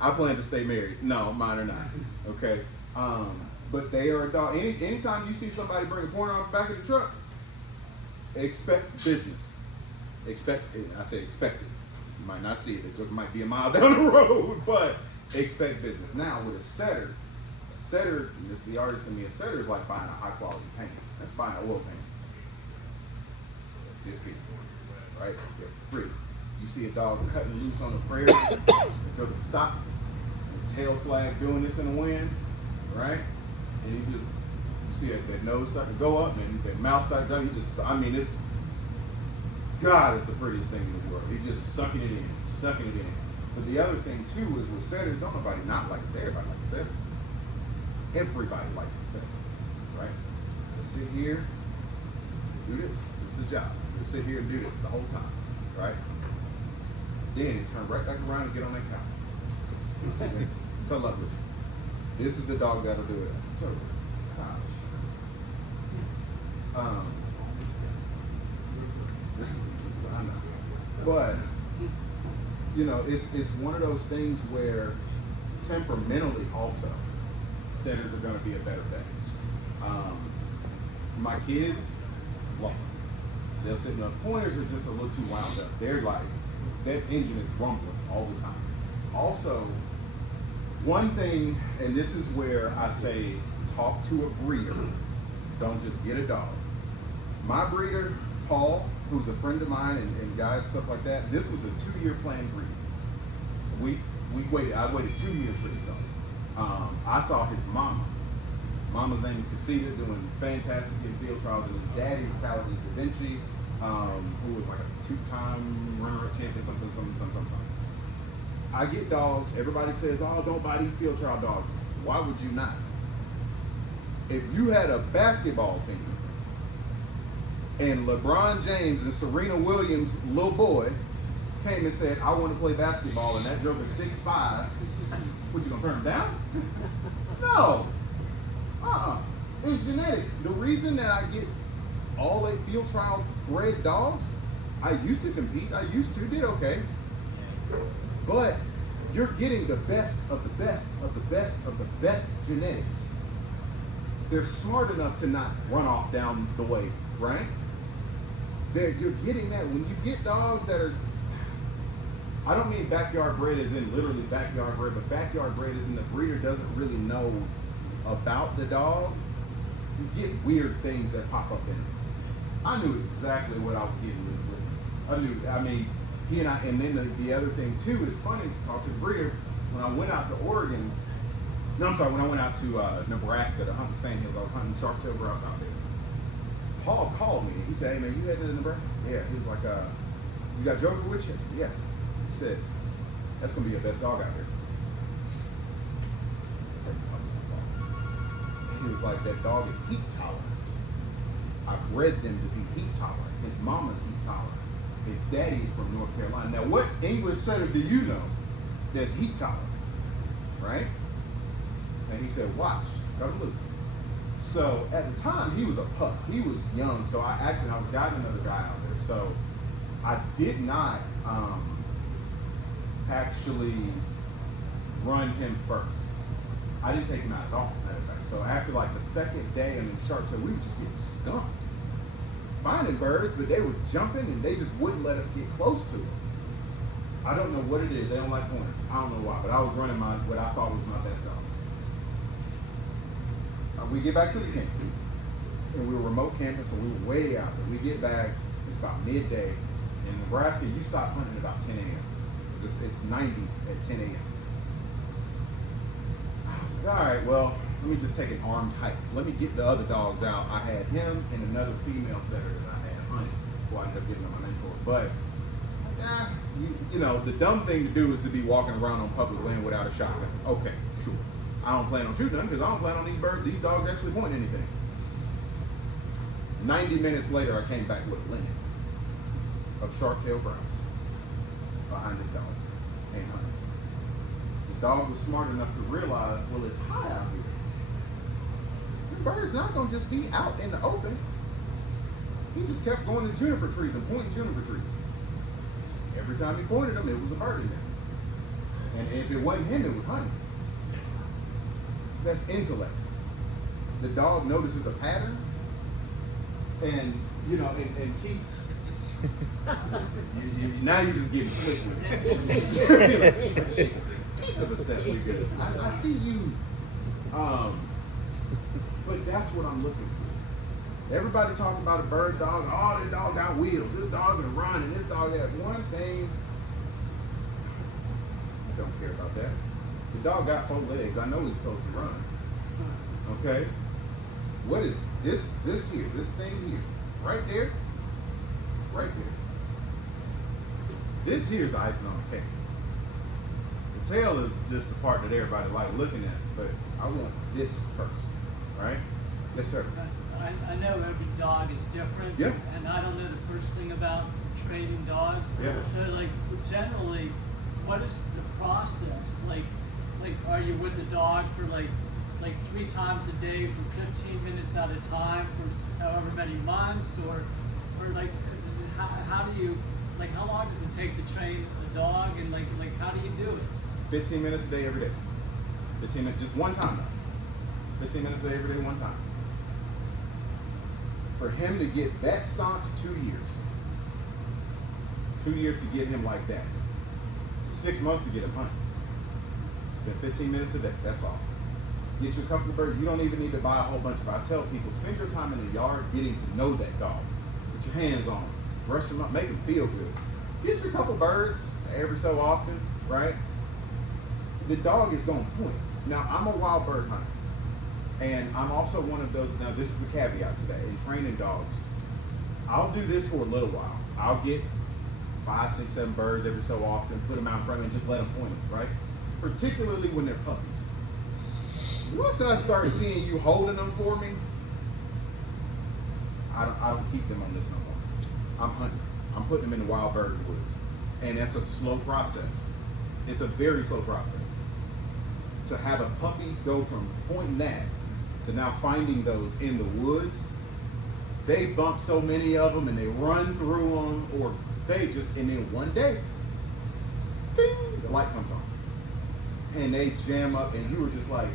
I plan to stay married. No, mine are not. Okay. But they are a dog. Anytime you see somebody bring a pointer off the back of the truck, expect business. I say expect it. You might not see it. It might be a mile down the road, but expect business. Now with a setter, and this is the artist in me, a setter is like buying a high quality paint. That's buying an oil paint. This here, right? They're free. You see a dog cutting loose on the prairie, until the stop, the tail flag doing this in the wind, right? And you see that nose start to go up and that mouth start to, it's, God is the prettiest thing in the world. He's just sucking it in. But the other thing too is with setters, don't nobody not like a setter, everybody likes a setter. Everybody likes a setter, right? Let's sit here, do this. This is the job. Let's sit here and do this the whole time, right? Then turn right back around and get on that couch. Cuddle up with you. This is the dog that'll do it. So, I know. But you know, it's one of those things where temperamentally also setters are going to be a better bet. My kids, well, they'll sit in the pointers are just a little too wound up. They're like, that engine is rumbling all the time. Also, one thing, and this is where I say, talk to a breeder. Don't just get a dog. My breeder, Paul, who's a friend of mine and guide, stuff like that, this was a 2-year planned breed. I waited 2 years for this dog. I saw his mama. Mama's name is Casita, doing fantastic in field trials, and his daddy was Paladin Da Vinci, who was like a 2-time runner-up champion, something. I get dogs, everybody says, oh, don't buy these field trial dogs. Why would you not? If you had a basketball team, and LeBron James and Serena Williams' little boy came and said, I want to play basketball, and that joker's 6'5", what, you gonna turn him down? No. It's genetics. The reason that I get all 8 field trial bred dogs, I used to compete, did okay. But you're getting the best of the best of the best of the best genetics. They're smart enough to not run off down the way, right? You're getting that. When you get dogs that are, I don't mean backyard bred as in literally backyard bred, but backyard bred as in the breeder doesn't really know about the dog. You get weird things that pop up in it. I knew exactly what I was getting with. I mean, he and I, and then the other thing too is funny, talk to the breeder, when I went out to Oregon, when I went out to Nebraska to hunt the sandhills, I was hunting shark-tailed grouse out there. Paul called me, he said, hey man, you heading to Nebraska? Yeah, he was like, you got Joker with you? Yeah. He said, that's gonna be your best dog out there. He was like, that dog is heat tolerant. I bred them to be heat tolerant. His mama's heat tolerant. His daddy's from North Carolina. Now, what English setter do you know that's heat tolerant, right? And he said, watch, cut him loose. So at the time, he was a pup. He was young, so I was guiding another guy out there. So I did not actually run him first. I didn't take him out at all, matter of fact. So after like the second day in the shark tail, we were just getting skunked. Finding birds, but they were jumping and they just wouldn't let us get close to them. I don't know what it is. They don't like pointers. I don't know why, but I was running what I thought was my best dog. We get back to the camp, and we were remote camping, so we were way out there. We get back, it's about midday. In Nebraska, you stop hunting about 10 a.m. It's 90 at 10 a.m. All right, well, let me just take an armed hike. Let me get the other dogs out. I had him and another female setter that I had hunted, who I ended up getting on my mentor. But, you know, the dumb thing to do is to be walking around on public land without a shotgun. Okay, sure. I don't plan on shooting them because I don't plan on these dogs actually pointing anything. 90 minutes later, I came back with a limit of shark-tailed grouse behind this dog and hunting. The dog was smart enough to realize, well, it's hot out here. The bird's not going to just be out in the open. He just kept going to juniper trees and pointing juniper trees. Every time he pointed them, it was a bird in there. And if it wasn't him, it was hunting. That's intellect. The dog notices a pattern and, you know, and keeps. Now you're just getting slick with it. Piece of a step we good. I see you. But that's what I'm looking for. Everybody talking about a bird dog. Oh, this dog got wheels. This dog can run, and this dog has one thing. I don't care about that. The dog got 4 legs. I know he's supposed to run. Okay? What is this here? This thing here. Right there? Right there. This here's the icing on the cake. The tail is just the part that everybody likes looking at, but I want this first. Right? Yes, sir. I know every dog is different. Yeah. And I don't know the first thing about training dogs. Yeah. So like generally, what is the process? Like like, are you with the dog for like 3 times a day for 15 minutes at a time for however many months, or like, how do you, like, how long does it take to train a dog, and like how do you do it? 15 minutes a day every day. 15 minutes, just one time though. 15 minutes a day every day, one time. For him to get that staunch, 2 years. 2 years to get him like that. 6 months to get him hunting. Spend 15 minutes a day, that's all. Get you a couple of birds. You don't even need to buy a whole bunch of. I tell people, spend your time in the yard getting to know that dog. Put your hands on him, brush him up, make him feel good. Get you a couple birds every so often, right? The dog is going to point. Now, I'm a wild bird hunter, and I'm also one of those. Now, this is the caveat today. In training dogs, I'll do this for a little while. I'll get 5, 6, 7 birds every so often, put them out in front of me and just let them point, right? Particularly when they're puppies. Once I start seeing you holding them for me, I don't keep them on this no more. I'm hunting. I'm putting them in the wild bird woods. And that's a slow process. It's a very slow process. To have a puppy go from pointing that to now finding those in the woods, they bump so many of them and they run through them, or they just, and then one day, ding, the light comes on. And they jam up, and you were just like,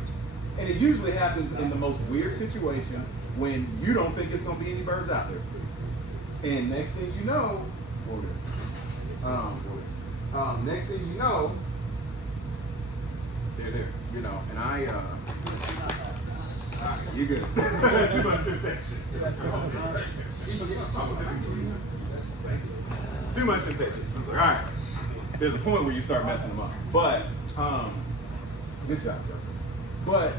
and it usually happens in the most weird situation when you don't think it's going to be any birds out there. And next thing you know, next thing you know, they're there, you know. And you good. Too much temptation. Too much temptation. All right. There's a point where you start messing them up. But, good job, Joe. But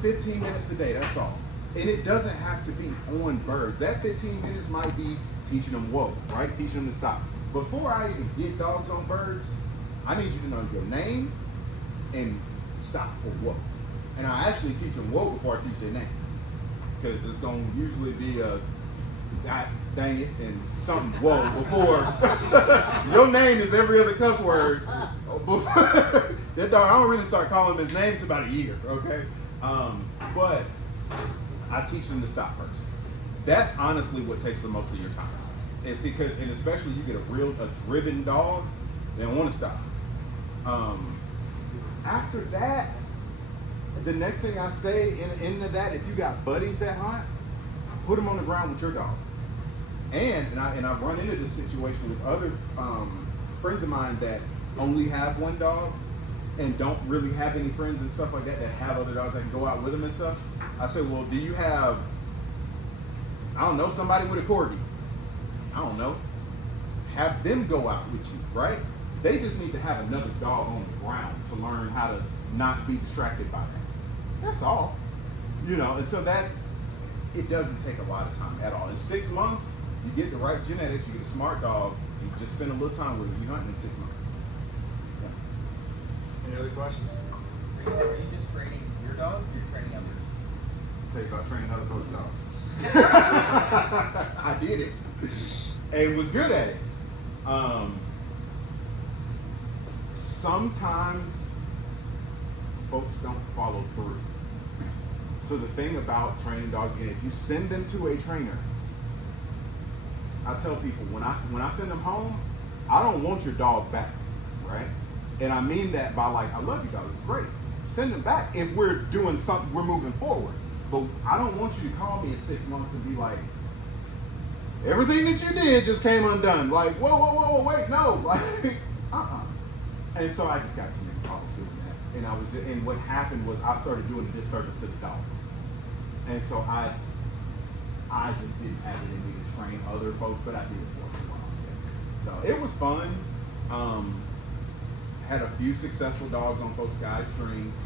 15 minutes a day, that's all. And it doesn't have to be on birds. That 15 minutes might be teaching them whoa, right? Teaching them to stop. Before I even get dogs on birds, I need you to know your name and stop or whoa. And I actually teach them whoa before I teach their name. Because it's going to usually be a God dang it and something whoa before. Your name is every other cuss word. That dog, I don't really start calling him his name until about a year, okay? But I teach them to stop first. That's honestly what takes the most of your time. And see, and especially you get a driven dog, they don't want to stop. After that, the next thing I say into that, if you got buddies that hunt, put them on the ground with your dog. And I've run into this situation with other friends of mine that only have one dog and don't really have any friends and stuff like that have other dogs that can go out with them and stuff. I said, well, do you have, I don't know, somebody with a corgi? I don't know. Have them go out with you, right? They just need to have another dog on the ground to learn how to not be distracted by that. That's all. You know, and so that, it doesn't take a lot of time at all. In 6 months, you get the right genetics, you get a smart dog, you just spend a little time with it, you hunt in 6 months. Yeah. Any other questions? Are you just training your dogs or you're training others? Tell you about training other folks' dogs. I did it. And was good at it. Sometimes folks don't follow through. So the thing about training dogs, again, if you send them to a trainer, I tell people when I send them home, I don't want your dog back, right? And I mean that by like, I love you dog, it's great. Send them back if we're doing something, we're moving forward. But I don't want you to call me in 6 months and be like, everything that you did just came undone. Like, whoa, wait, no, like, And so I just got too many calls doing that. And what happened was I started doing a disservice to the dog. And so I just didn't have it in me to train other folks, but I did it for a while. So it was fun. Had a few successful dogs on folks' guide strings.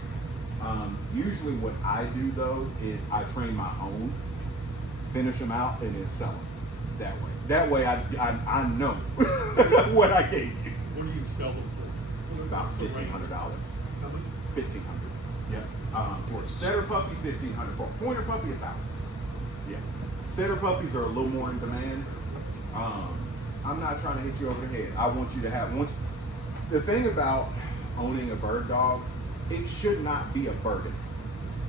Usually what I do though is I train my own, finish them out, and then sell them that way. That way I know what I gave you. What do you sell them for? About $1,500. $1,500. Yep. For a setter puppy, $1,500. For a pointer puppy, $1,000. Yeah. Setter puppies are a little more in demand. I'm not trying to hit you over the head. I want you to have one. The thing about owning a bird dog, it should not be a burden,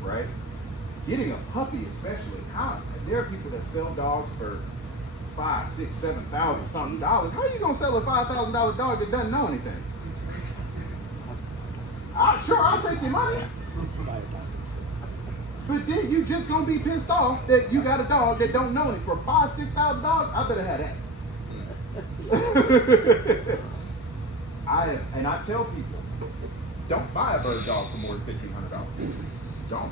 right? Getting a puppy, especially, there are people that sell dogs for $5,000, $6,000, $7,000 something dollars. How are you gonna sell a $5,000 dog that doesn't know anything? Sure, I'll take your money. But then you just gonna be pissed off that you got a dog that don't know anything. For $5,000, $6,000, I better have that. I tell people, don't buy a bird dog for more than $1,500. Don't.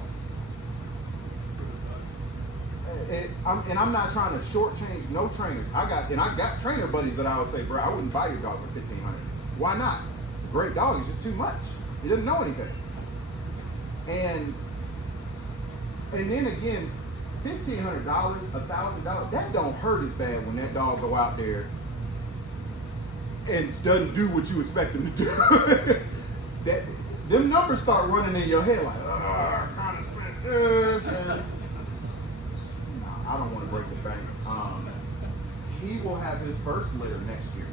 And I'm not trying to shortchange no trainers. I got trainer buddies that I would say, bro, I wouldn't buy your dog for $1,500. Why not? It's a great dog. It's just too much. He doesn't know anything. And then again, $1,500, $1,000, that don't hurt as bad when that dog go out there and doesn't do what you expect him to do. Them numbers start running in your head like, I kind of spent this. And I don't want to break the bank. He will have his first litter next year.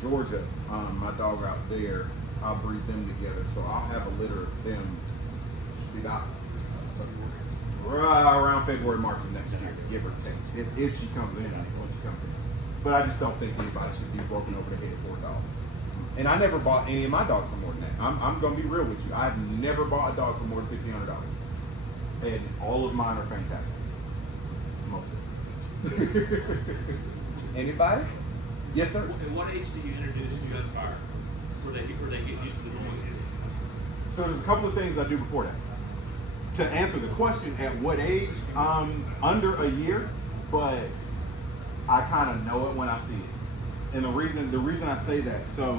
Georgia, my dog out there, I'll breed them together. So I'll have a litter of them about right around February, March of next year, give or take. If she comes in, when she comes in. But I just don't think anybody should be broken over the head for a dog. And I never bought any of my dogs for more than that. I'm going to be real with you. I've never bought a dog for more than $1,500. And all of mine are fantastic. Most of them. Anybody? Yes, sir? At what age do you introduce gunfire? Where they get used to the noise? So there's a couple of things I do before that. To answer the question, at what age? Under a year, but I kind of know it when I see it. And the reason I say that, so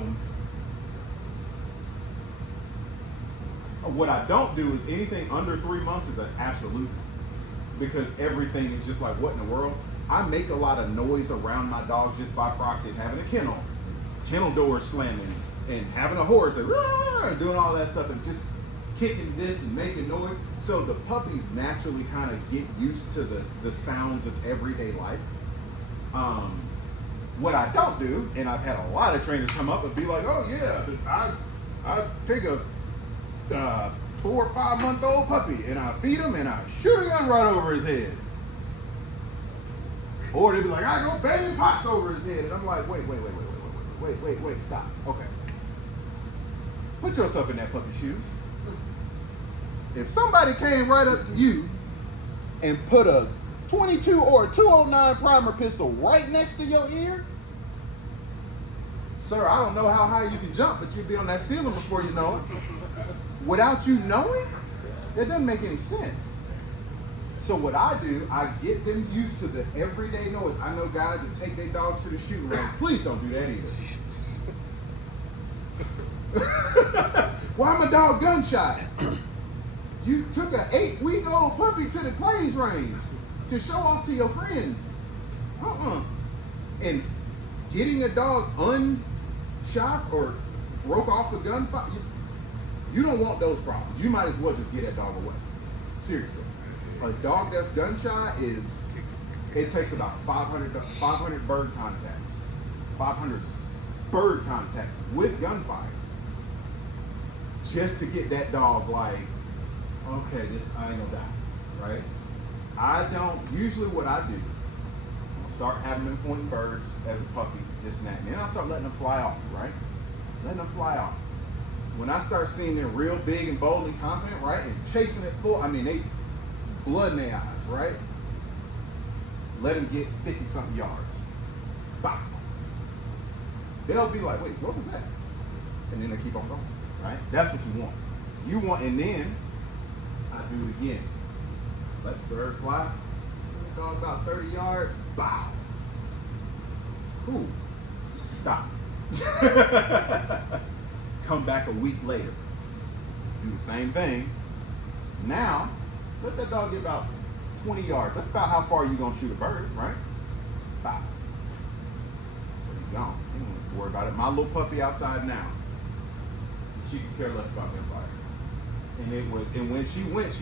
what I don't do is anything under 3 months is an absolute, because everything is just like, what in the world? I make a lot of noise around my dogs just by proxy of having a kennel doors slamming, and having a horse and doing all that stuff and just kicking this and making noise. So the puppies naturally kind of get used to the sounds of everyday life. What I don't do, and I've had a lot of trainers come up and be like, oh yeah, I take a 4 or 5 month old puppy and I feed him and I shoot a gun right over his head. Or they'd be like, I go banging pots over his head. And I'm like, wait, stop. Okay. Put yourself in that puppy's shoes. If somebody came right up to you and put a 22 or a 209 primer pistol right next to your ear, sir, I don't know how high you can jump, but you'll be on that ceiling before you know it. Without you knowing, that doesn't make any sense. So what I do, I get them used to the everyday noise. I know guys that take their dogs to the shooting range. Please don't do that either. Why my dog gunshot? You took an 8-week-old puppy to the clays range to show off to your friends. And getting a dog unshot or broke off a gunfire, you don't want those problems. You might as well just get that dog away. Seriously. A dog that's gunshot it takes about 500 bird contacts. 500 bird contacts with gunfire just to get that dog like, okay, I ain't gonna die, right? Usually what I do, I'll start having them pointing birds as a puppy, this and that, and then I'll start letting them fly off, right? Letting them fly off. When I start seeing them real big and bold and confident, right, and chasing it full, they blood in their eyes, right? Let them get 50-something yards. Bop. They'll be like, wait, what was that? And then they keep on going, right? That's what you want. You want, and then I do it again. Let the bird fly. The dog about 30 yards. Bow. Cool. Stop. Come back a week later. Do the same thing. Now, let that dog get about 20 yards. That's about how far you're going to shoot a bird, right? Bow. He's gone. You don't have to worry about it. My little puppy outside now, she could care less about gunfire. And when she went,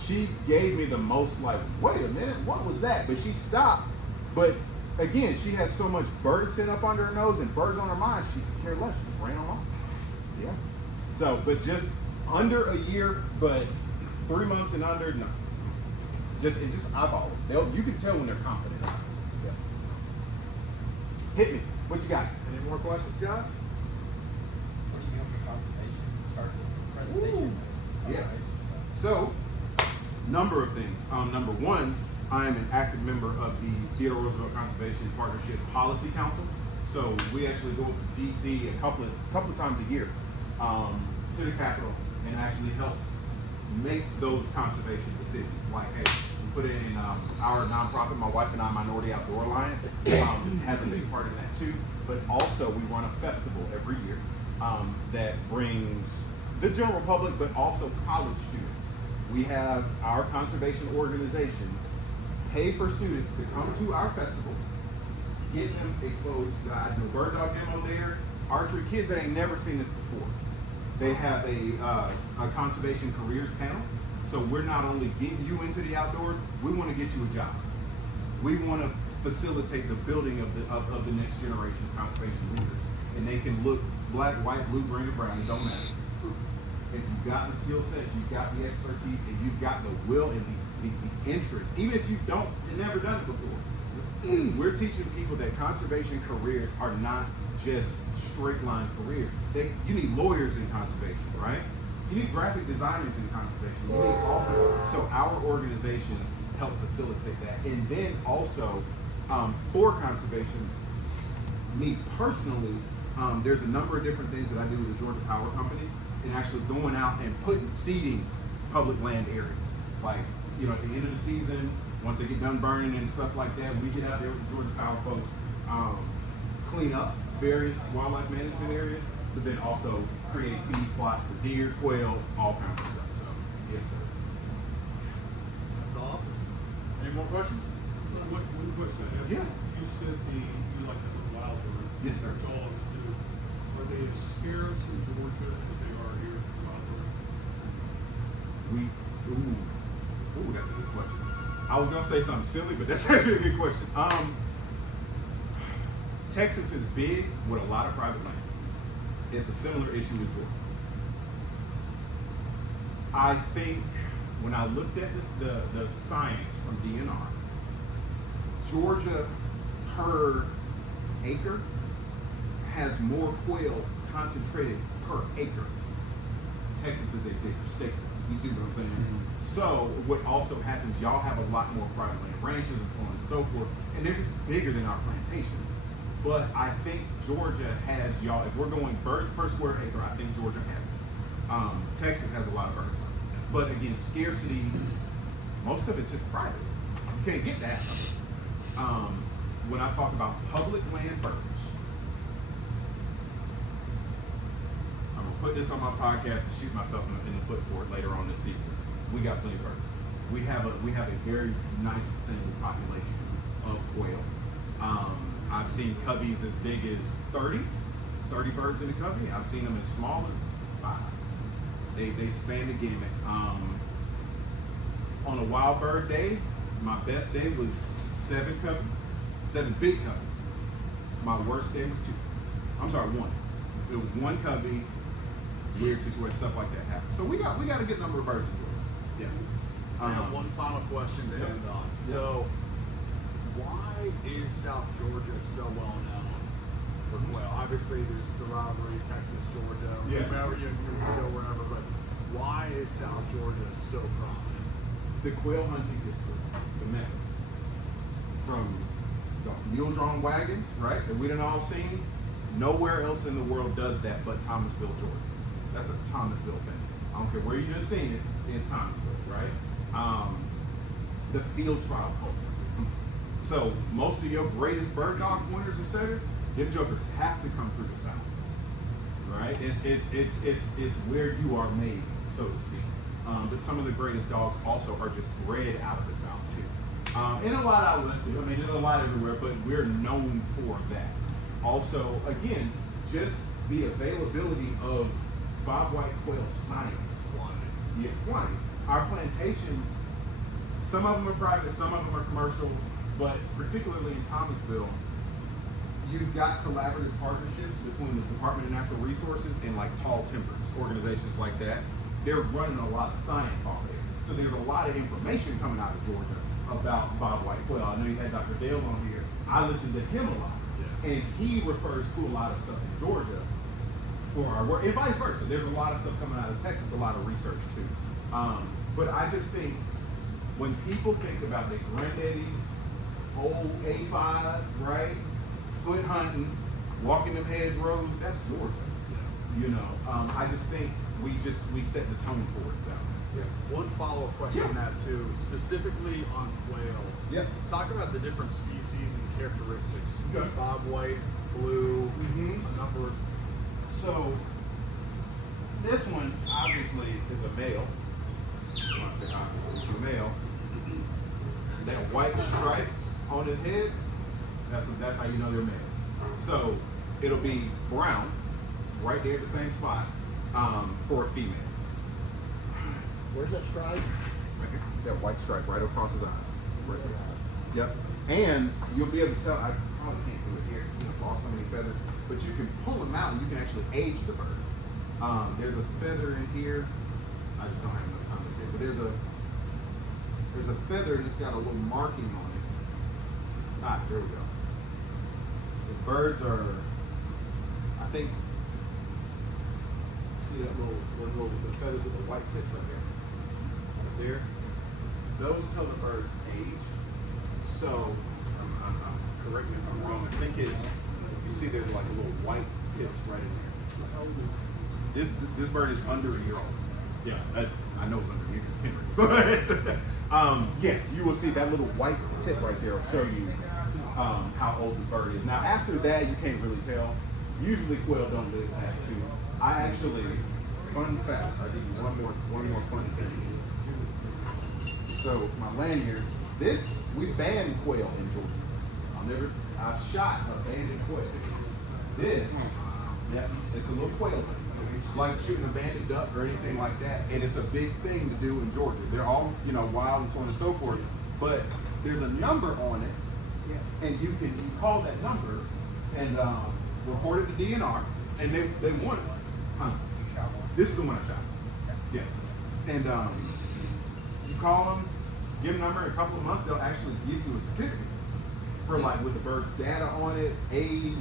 she gave me the most like, wait a minute, what was that? But she stopped. But again, she has so much bird scent up under her nose and birds on her mind, she could care less. She just ran along. Yeah. So, but just Under a year, but 3 months and under, no. Just eyeball it. You can tell when they're confident. Yeah. Hit me. What you got? Any more questions, guys? What do you get for conservation? Start the presentation. Yeah. So, number of things. Number one, I am an active member of the Theodore Roosevelt Conservation Partnership Policy Council. So we actually go to DC a couple of times a year to the Capitol and actually help make those conservation decisions. Like, hey, we put it in our nonprofit, my wife and I, Minority Outdoor Alliance, has a big part in that too. But also we run a festival every year that brings the general public, but also college students. We have our conservation organizations pay for students to come to our festival, get them exposed to the bird dog demo there, archery, kids that ain't never seen this before. They have a conservation careers panel. So we're not only getting you into the outdoors, we want to get you a job. We want to facilitate the building of the next generation's conservation leaders. And they can look black, white, blue, green, or brown, it don't matter. If you've got the skill set, you've got the expertise, and you've got the will and the interest, even if you don't, you've never done it before. We're teaching people that conservation careers are not just straight line careers. You need lawyers in conservation, right? You need graphic designers in conservation. You need all. So our organizations help facilitate that. And then also for conservation, me personally, there's a number of different things that I do with the Georgia Power Company, and actually going out and seeding public land areas. Like, you know, at the end of the season, once they get done burning and stuff like that, we get out there with the Georgia Power folks, clean up various wildlife management areas, but then also create feed plots for deer, quail, all kinds of stuff. So, yes, sir. That's awesome. Any more questions? One question I have. Yeah. You said you like the wild bird. Yes, sir. Which all of us do. Are they as scarce in Georgia as they are here in wild bird? Ooh, that's a good question. I was gonna say something silly, but that's actually a good question. Texas is big with a lot of private land. It's a similar issue with Georgia. I think when I looked at this, the science from DNR, Georgia per acre has more quail concentrated per acre. Texas is a bigger state. You see what I'm saying? Mm-hmm. So what also happens, y'all have a lot more private land ranches and so on and so forth, and they're just bigger than our plantations. But I think Georgia has y'all, if we're going birds per square acre, I think Georgia has it. Texas has a lot of birds. But again, scarcity, most of it's just private. You can't get that. When I talk about public land birds, I'm gonna put this on my podcast and shoot myself in the foot for it later on this season. We got plenty of birds. We have a very nice single population of quail. I've seen coveys as big as 30 birds in a covey. I've seen them as small as 5. They span the gamut. On a wild bird day, my best day was 7 big coveys. My worst day was 2. I'm sorry, 1. It was 1 covey, weird situation, stuff like that happened. So we got a good number of birds in Georgia. Yeah. I have one final question to end on. So, why is South Georgia so well known for quail? Obviously, there's the rivalry, Texas, Georgia, wherever you go, wherever. But why is South Georgia so prominent? The quail hunting history, the mecca. From the mule-drawn wagons, right, that we done all seen. Nowhere else in the world does that but Thomasville, Georgia. That's a Thomasville thing. I don't care where you just seen it, it's Thomasville, right? The field trial culture. So most of your greatest bird dog pointers and setters, them jokers have to come through the South, right? It's where you are made, so to speak. But some of the greatest dogs also are just bred out of the South too. And a lot out west too. I mean, there's a lot everywhere, but we're known for that. Also, again, just the availability of bobwhite quail science. Yeah, quantity. Our plantations, some of them are private, some of them are commercial, but particularly in Thomasville, you've got collaborative partnerships between the Department of Natural Resources and like Tall Timbers, organizations like that they're running a lot of science on there. So there's a lot of information coming out of Georgia about bobwhite quail. I know you had Dr. Dale on here. I listen to him a lot. And he refers to a lot of stuff in Georgia for our work, and vice versa. There's a lot of stuff coming out of Texas, a lot of research too. But I just think when people think about their granddaddy's old A5, right? Foot hunting, walking them hedge roads, that's Georgia. You know, I just think we set the tone for it though. Yeah. One follow-up question on that too, specifically on quail. Yep. Talk about the different species and characteristics. Okay. Bobwhite, blue, a number of. So this one obviously is a male. When I say obviously, it's a male. That white stripe on his head, that's how you know they're male. So it'll be brown right there at the same spot for a female. Where's that stripe? Right here. That white stripe right across his eyes. Right there. Yep. And you'll be able to tell, I probably can't do it here because he's lost so many feathers, but you can pull them out and you can actually age the bird. There's a feather in here. I just don't have enough time to say it, but there's a feather and it's got a little marking on it. Ah, there we go. The birds are, I think, see that little the feathers with the white tips right there? Right there. Those tell the bird's age. So, correct me if I'm wrong, I think it's, you see there's like a little white tips right in there. This bird is under a year old. Yeah, I know it's under a year, but yes, you will see that little white tip right there will show you how old the bird is. Now after that, you can't really tell. Usually quail don't live past 2. I actually, fun fact, I'll give you one more funny thing. So my lanyard, we banned quail in Georgia. I've shot a banded quail. It's a little quail. Like shooting a banded duck or anything like that, and it's a big thing to do in Georgia. They're all, wild and so on and so forth, but there's a number on it, and you call that number and report it to DNR, and they want it. This is the one I shot. Yeah, and you call them, give them a number. In a couple of months, they'll actually give you a certificate for like with the bird's data on it, age,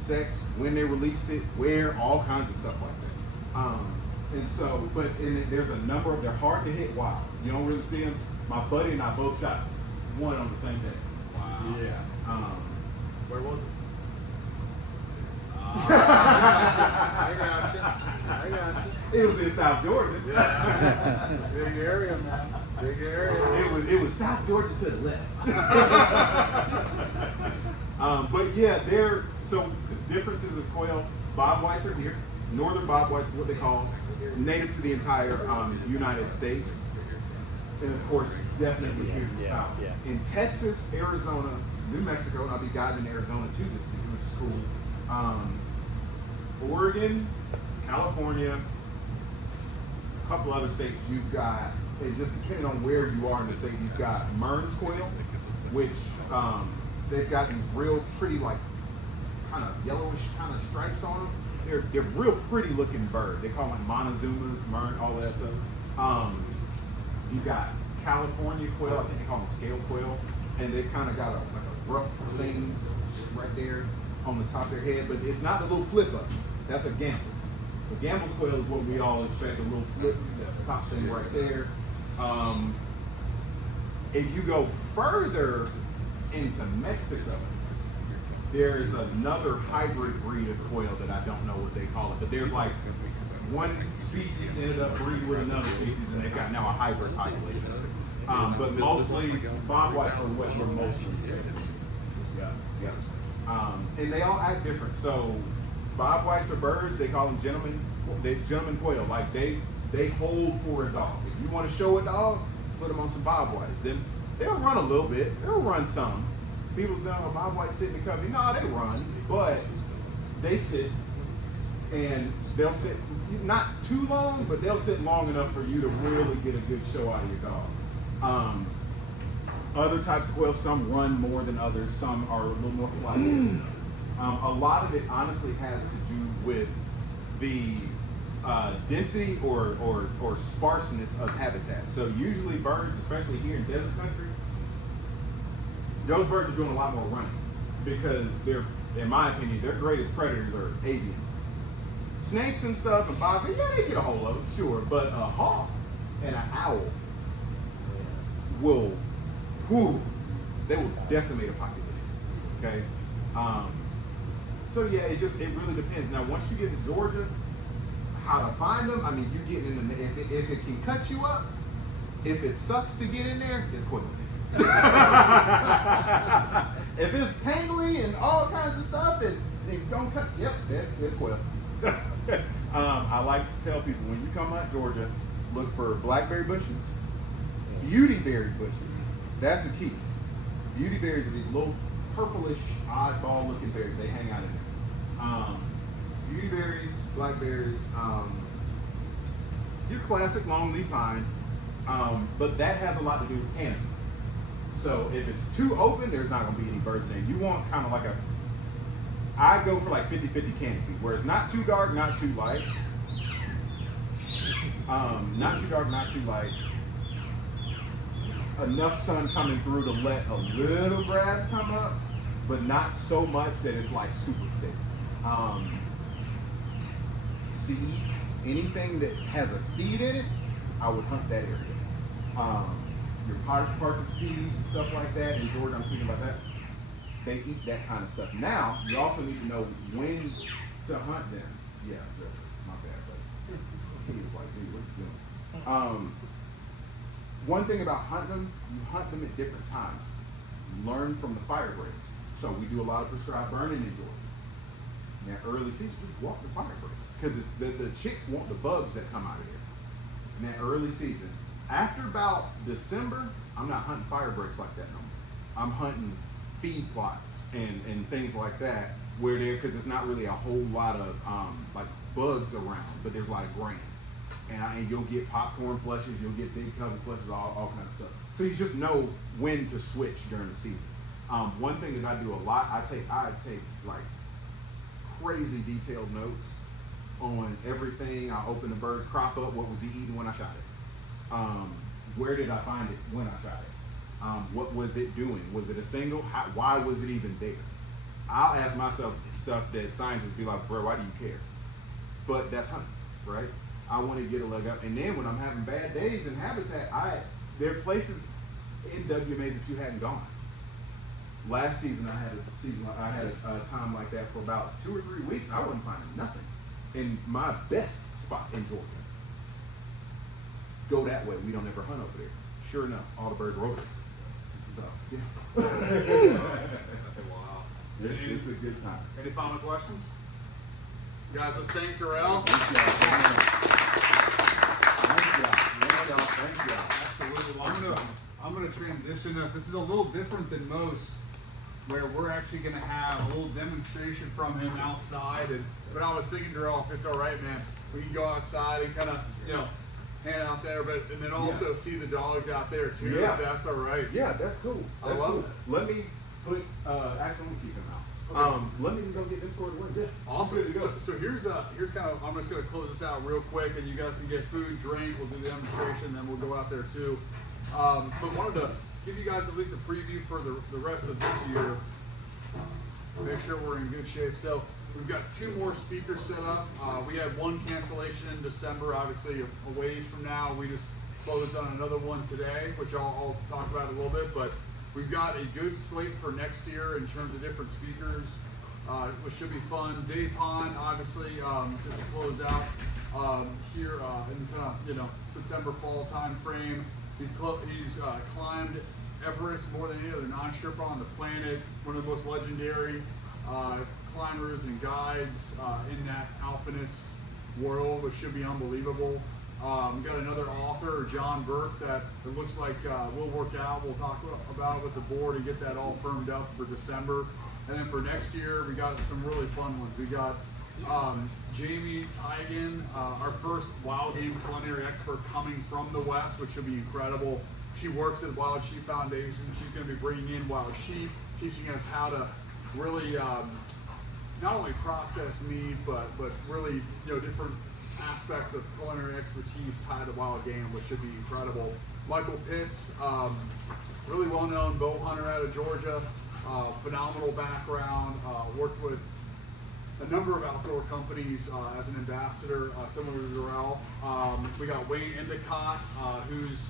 sex, when they released it, where, all kinds of stuff like that. There's a number of, they're hard to hit wild. You don't really see them. My buddy and I both shot one on the same day. Wow. Yeah. Where was it? I got you. It was in South Georgia. Yeah. Big area, man. Big area. It was South Georgia to the left. But yeah, so the differences of quail, bobwhites are here. Northern bobwhites is what they call, native to the entire United States. And of course, definitely here in the South. Yeah. In Texas, Arizona, New Mexico, and I'll be guiding in Arizona too this season, which is cool. Oregon, California, a couple other states you've got, it just depending on where you are in the state, you've got Mearns quail, which they've got these real pretty, like, kind of yellowish kind of stripes on them. They're real pretty looking bird. They call them Montezumas, Mearns, all that stuff. You got California quail, I think they call them scale quail, and they've kind of got a rough thing right there on the top of their head, but it's not the little flip up. That's a gamble. The gamble's quail is what we all expect, a little flip top thing right there. If you go further into Mexico, there is another hybrid breed of quail that I don't know what they call it, but there's like one species ended up breeding with another species, and they've got now a hybrid population. But mostly bobwhites are what we're mostly getting. Yeah. And they all act different. So bobwhites are birds. They call them gentlemen quail. Like they hold for a dog. If you want to show a dog, put them on some bobwhites. Then they'll run a little bit. They'll run some. People don't know bobwhites sit in the cubby. No, they run, but they sit, and they'll sit not too long, but they'll sit long enough for you to really get a good show out of your dog. Other types of quail, some run more than others. Some are a little more flighty. A lot of it honestly has to do with the density or sparseness of habitat. So usually birds, especially here in desert country, those birds are doing a lot more running because they're, in my opinion, their greatest predators are avian. Snakes and stuff and bobcats, yeah, they get a hold of them, sure, but a hawk and an owl will, they will decimate a population. Okay, so yeah, it really depends. Now, once you get to Georgia, how to find them? I mean, you get in the if it can cut you up, if it sucks to get in there, it's quick. If it's tangly and all kinds of stuff and don't cut, yep, it's quick. I like to tell people when you come out Georgia, look for blackberry bushes, beautyberry bushes. That's the key. Beautyberries are these little purplish, oddball looking berries. They hang out in there. Beautyberries, blackberries, your classic longleaf pine, but that has a lot to do with canopy. So if it's too open, there's not going to be any birds in there. You want kind of like I go for like 50-50 canopy, where it's not too dark, not too light. Not too dark, not too light. Enough sun coming through to let a little grass come up, but not so much that it's like super thick. Seeds, anything that has a seed in it, I would hunt that area. Your partridge peas and stuff like that, in Georgia, I'm speaking about that, they eat that kind of stuff. Now, you also need to know when to hunt them. Yeah, my bad, but he was like, dude, what you doing? One thing about hunting them, you hunt them at different times. Learn from the fire breaks. So we do a lot of prescribed burning in Georgia. In that early season, just walk the fire breaks. Because the chicks want the bugs that come out of there. In that early season. After about December, I'm not hunting fire breaks like that no more. I'm hunting feed plots and things like that, where because it's not really a whole lot of like bugs around, but there's a lot of grain. And you'll get popcorn flushes, you'll get big cover flushes, all kinds of stuff. So you just know when to switch during the season. One thing that I do a lot, I take like crazy detailed notes on everything. I open the bird's crop up, what was he eating when I shot it? Where did I find it when I shot it? What was it doing? Was it a single? Why was it even there? I'll ask myself stuff that scientists be like, bro, why do you care? But that's hunting, right? I want to get a leg up. And then when I'm having bad days in habitat, there are places in WMAs that you hadn't gone. Last season I had a time like that for about 2 or 3 weeks. I wasn't finding nothing in my best spot in Georgia. Go that way. We don't ever hunt over there. Sure enough, all the birds are over there. So, yeah. That's a wow. It's a good time. Any final questions? Guys, let's thank Durrell. Thank you. Absolutely. Well, I'm gonna transition this. This is a little different than most, where we're actually gonna have a little demonstration from him outside. But I was thinking, Durrell, if it's all right, man, we can go outside and kind of, hang out there, and then also see the dogs out there too. Yeah. If that's all right. Yeah, that's cool. I love cool. it. Let me put. Actually, I'm gonna keep him out. Okay. Let me go get them sorted away. Yeah. Awesome. Ready to go. So here's kind of, I'm just gonna close this out real quick, and you guys can get food, drink. We'll do the demonstration, then we'll go out there too. But wanted to give you guys at least a preview for the rest of this year. Make sure we're in good shape. So we've got 2 more speakers set up. We had 1 cancellation in December, obviously a ways from now. We just closed on another one today, which I'll talk about a little bit. But we've got a good slate for next year in terms of different speakers, which should be fun. Dave Hahn, obviously, just to close out here in kind of September fall time frame. He's climbed Everest more than any other non-Sherpa on the planet. One of the most legendary climbers and guides in that alpinist world, which should be unbelievable. We've got another author, John Burke, that it looks like will work out. We'll talk about it with the board and get that all firmed up for December. And then for next year, we got some really fun ones. We got Jamie Teigen, our first wild game culinary expert coming from the West, which should be incredible. She works at Wild Sheep Foundation. She's going to be bringing in wild sheep, teaching us how to really not only process meat, but really different aspects of culinary expertise tied to wild game, which should be incredible. Michael Pitts, really well-known bow hunter out of Georgia, phenomenal background, worked with a number of outdoor companies as an ambassador, similar to Durrell. We got Wayne Endicott, who's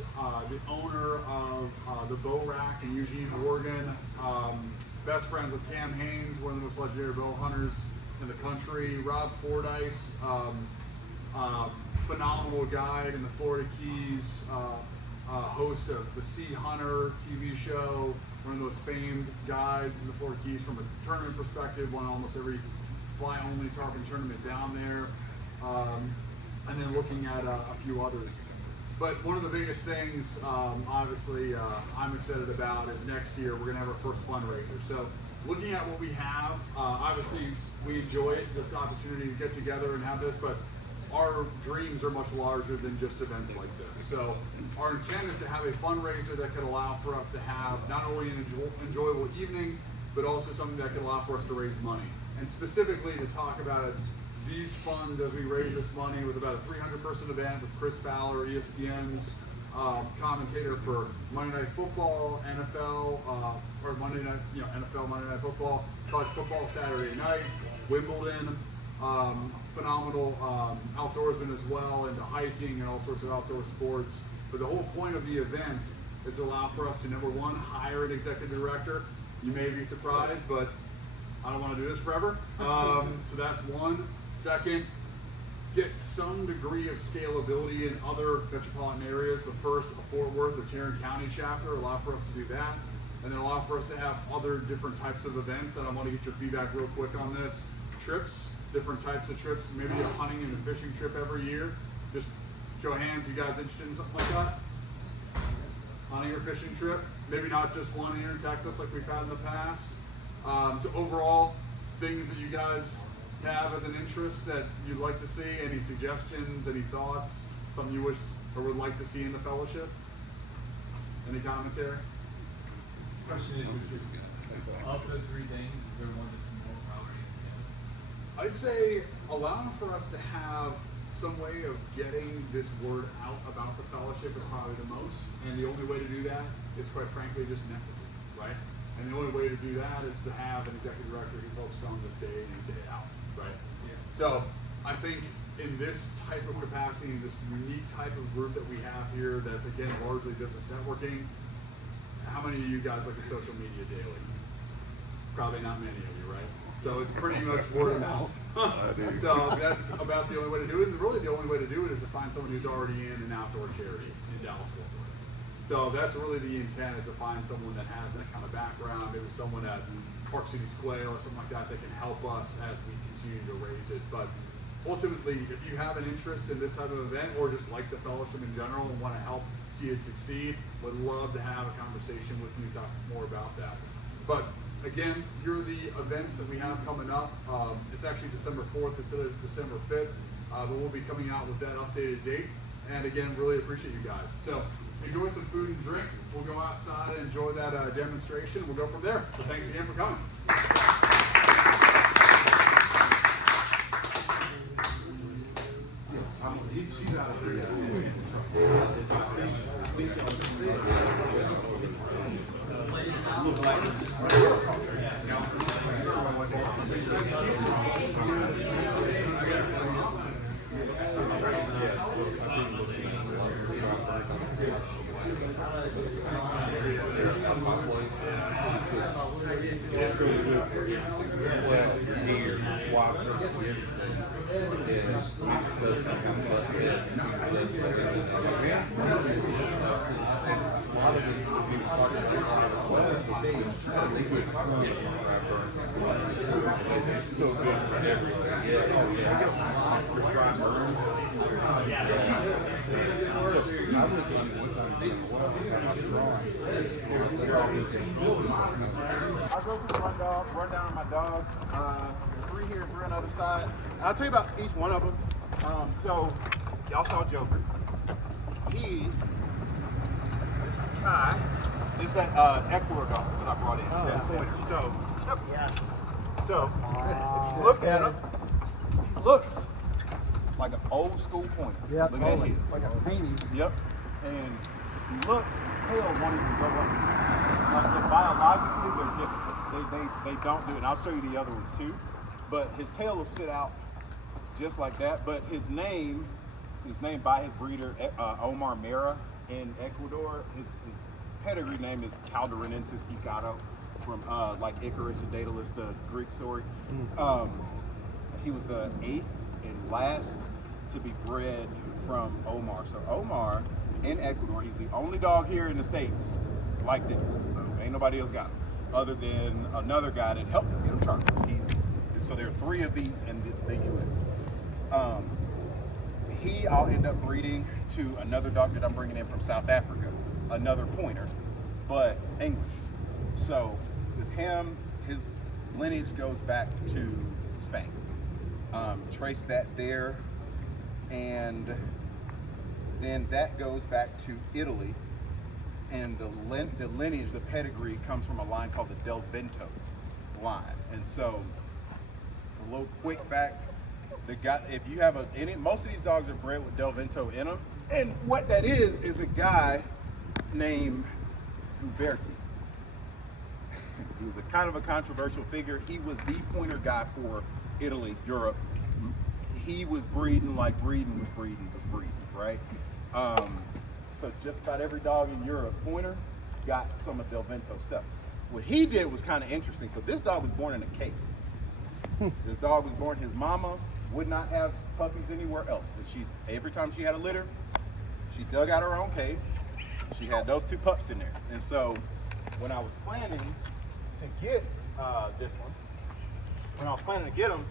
the owner of the Bow Rack in Eugene, Oregon. Best friends with Cam Haynes, one of the most legendary bow hunters in the country. Rob Fordyce, phenomenal guide in the Florida Keys, host of the Sea Hunter TV show, one of those famed guides in the Florida Keys from a tournament perspective, won almost every fly-only tarpon tournament down there, and then looking at a few others. But one of the biggest things, obviously, I'm excited about is next year we're going to have our first fundraiser. So looking at what we have, obviously we enjoy it, this opportunity to get together and have this, but our dreams are much larger than just events like this. So our intent is to have a fundraiser that could allow for us to have not only an enjoyable evening, but also something that could allow for us to raise money. And specifically to talk about these funds as we raise this money with about a 300-person event with Chris Fowler, ESPN's commentator for Monday Night Football, NFL, or Monday Night, NFL, Monday Night Football, college football Saturday night, Wimbledon, phenomenal outdoorsman as well, into hiking and all sorts of outdoor sports. But the whole point of the event is to allow for us to, number one, hire an executive director. You may be surprised, but I don't want to do this forever. So that's one. Second, get some degree of scalability in other metropolitan areas, but first a Fort Worth or Tarrant County chapter, allow for us to do that. And then allow for us to have other different types of events. And I want to get your feedback real quick on this. Trips, different types of trips, maybe a hunting and a fishing trip every year. Just show of hands, you guys interested in something like that? Hunting or fishing trip? Maybe not just one here in Texas like we've had in the past. So overall, things that you guys have as an interest that you'd like to see, any suggestions, any thoughts, something you wish or would like to see in the fellowship? Any commentary? Question is, of those three things, is there one that's more priority than the other? I'd say allowing for us to have some way of getting this word out about the fellowship is probably the most. And the only way to do that is, quite frankly, just networking, right? And the only way to do that is to have an executive director who focuses on this day in and day out, right? Yeah. So I think in this type of capacity, this unique type of group that we have here, that's again largely business networking. How many of you guys look at social media daily? Probably not many of you, right? So it's pretty much word of mouth. So that's about the only way to do it. And really the only way to do it is to find someone who's already in an outdoor charity in Dallas-Fort Worth. So that's really the intent, is to find someone that has that kind of background, maybe someone at Park City's Quail or something like that can help us as we continue to raise it. But ultimately, if you have an interest in this type of event or just like the fellowship in general and want to help see it succeed, would love to have a conversation with you, talk more about that. But again, here are the events that we have coming up. It's actually December 4th instead of December 5th, but we'll be coming out with that updated date. And again, really appreciate you guys. So enjoy some food and drink. We'll go outside and enjoy that demonstration. We'll go from there. So thanks again for coming. I'll go through run down on my dogs. There's 3 here and 3 on the other side. And I'll tell you about each one of them. So, y'all saw Joker. This is Kai. This is that Ecuador dog that I brought in. That pointer. So, yep. So, if you look at him, he looks like an old school pointer. Yeah, Look at that totally. head. Like a painting. Yep. And if you look, tail won't even go up. Like, so biologically, they're different. They don't do it. And I'll show you the other ones too. But his tail will sit out just like that. But his name by his breeder, Omar Mera in Ecuador. His pedigree name is Calderonensis Icaro, from like Icarus and Daedalus, the Greek story. He was the 8th and last to be bred from Omar. So Omar in Ecuador, he's the only dog here in the States like this. So ain't nobody else got him, other than another guy that helped him get him charged. So there are 3 of these in the U.S. I'll end up breeding to another dog that I'm bringing in from South Africa, another pointer, but English. So with him, his lineage goes back to Spain. Trace that there, and then that goes back to Italy, and the lineage, the pedigree, comes from a line called the Del Vento line. And so, a little quick fact: if you have most of these dogs are bred with Del Vento in them, and what that is a guy named Uberti. He was a kind of a controversial figure. He was the pointer guy for Italy, Europe. He was breeding like breeding was breeding, right? So just about every dog in Europe, pointer, got some of Del Vento stuff. What he did was kind of interesting. So this dog was born in a cave. This dog was born, his mama would not have puppies anywhere else. And every time she had a litter, she dug out her own cave. She had those 2 pups in there. And so when I was planning to get this one, when I was planning to get him,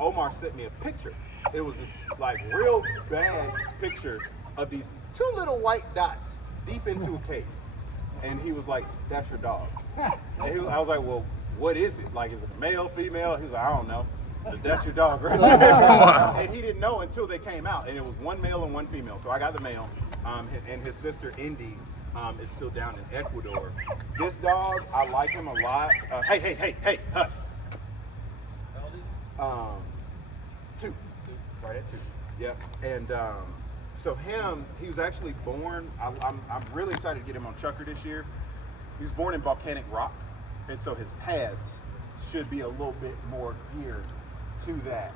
Omar sent me a picture. It was this, like, real bad picture of these 2 little white dots deep into a cave. And he was like, "That's your dog." And I was like, "Well, what is it? Like, is it a male, female?" He was like, "I don't know. But that's your dog, right?" And he didn't know until they came out. And it was 1 male and 1 female. So I got the male. And his sister, Indy, is still down in Ecuador. This dog, I like him a lot. Hey, hush. How old is 2. Right at 2. Yep. And so he was actually born, I'm really excited to get him on Chucker this year. He was born in volcanic rock, and so his pads should be a little bit more geared to that.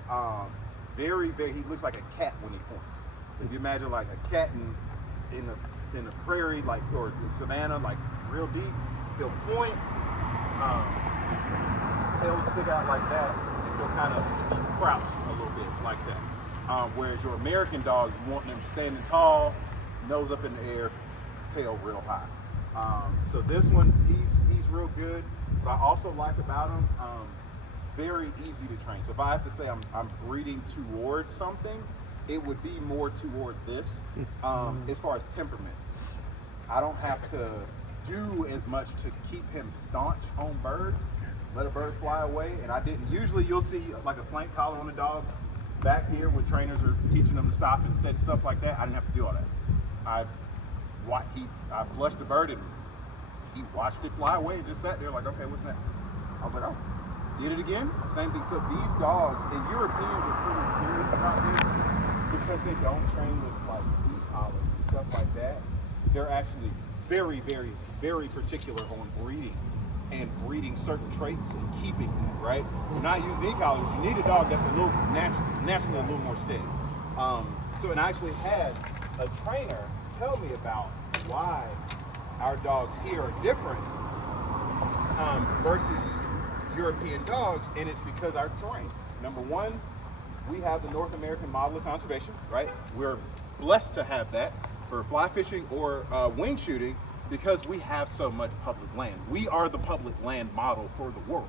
Very, he looks like a cat when he points. If you imagine like a cat in the prairie, like, or the savannah, like real deep, he'll point, tail will stick out like that, and he'll kind of crouch a little bit like that. Whereas your American dogs, you want them standing tall, nose up in the air, tail real high. So this one, he's real good. What I also like about him, very easy to train. So if I have to say I'm breeding towards something, it would be more toward this. As far as temperament, I don't have to do as much to keep him staunch on birds. Let a bird fly away, and I didn't. Usually you'll see like a flank collar on the dogs back here when trainers are teaching them to stop and stuff like that. I didn't have to do all that. I flushed the bird and he watched it fly away and just sat there like, okay, what's next? I was like, oh, did it again? Same thing. So these dogs, and Europeans are pretty serious about this because they don't train with like e-collars and stuff like that. They're actually very, very, very particular on breeding and breeding certain traits and keeping them, right? You're not using e-collars. You need a dog that's a little naturally a little more steady. And I actually had a trainer tell me about why our dogs here are different versus European dogs, and it's because our terrain. Number one, we have the North American model of conservation, right? We're blessed to have that for fly fishing or wing shooting because we have so much public land. We are the public land model for the world,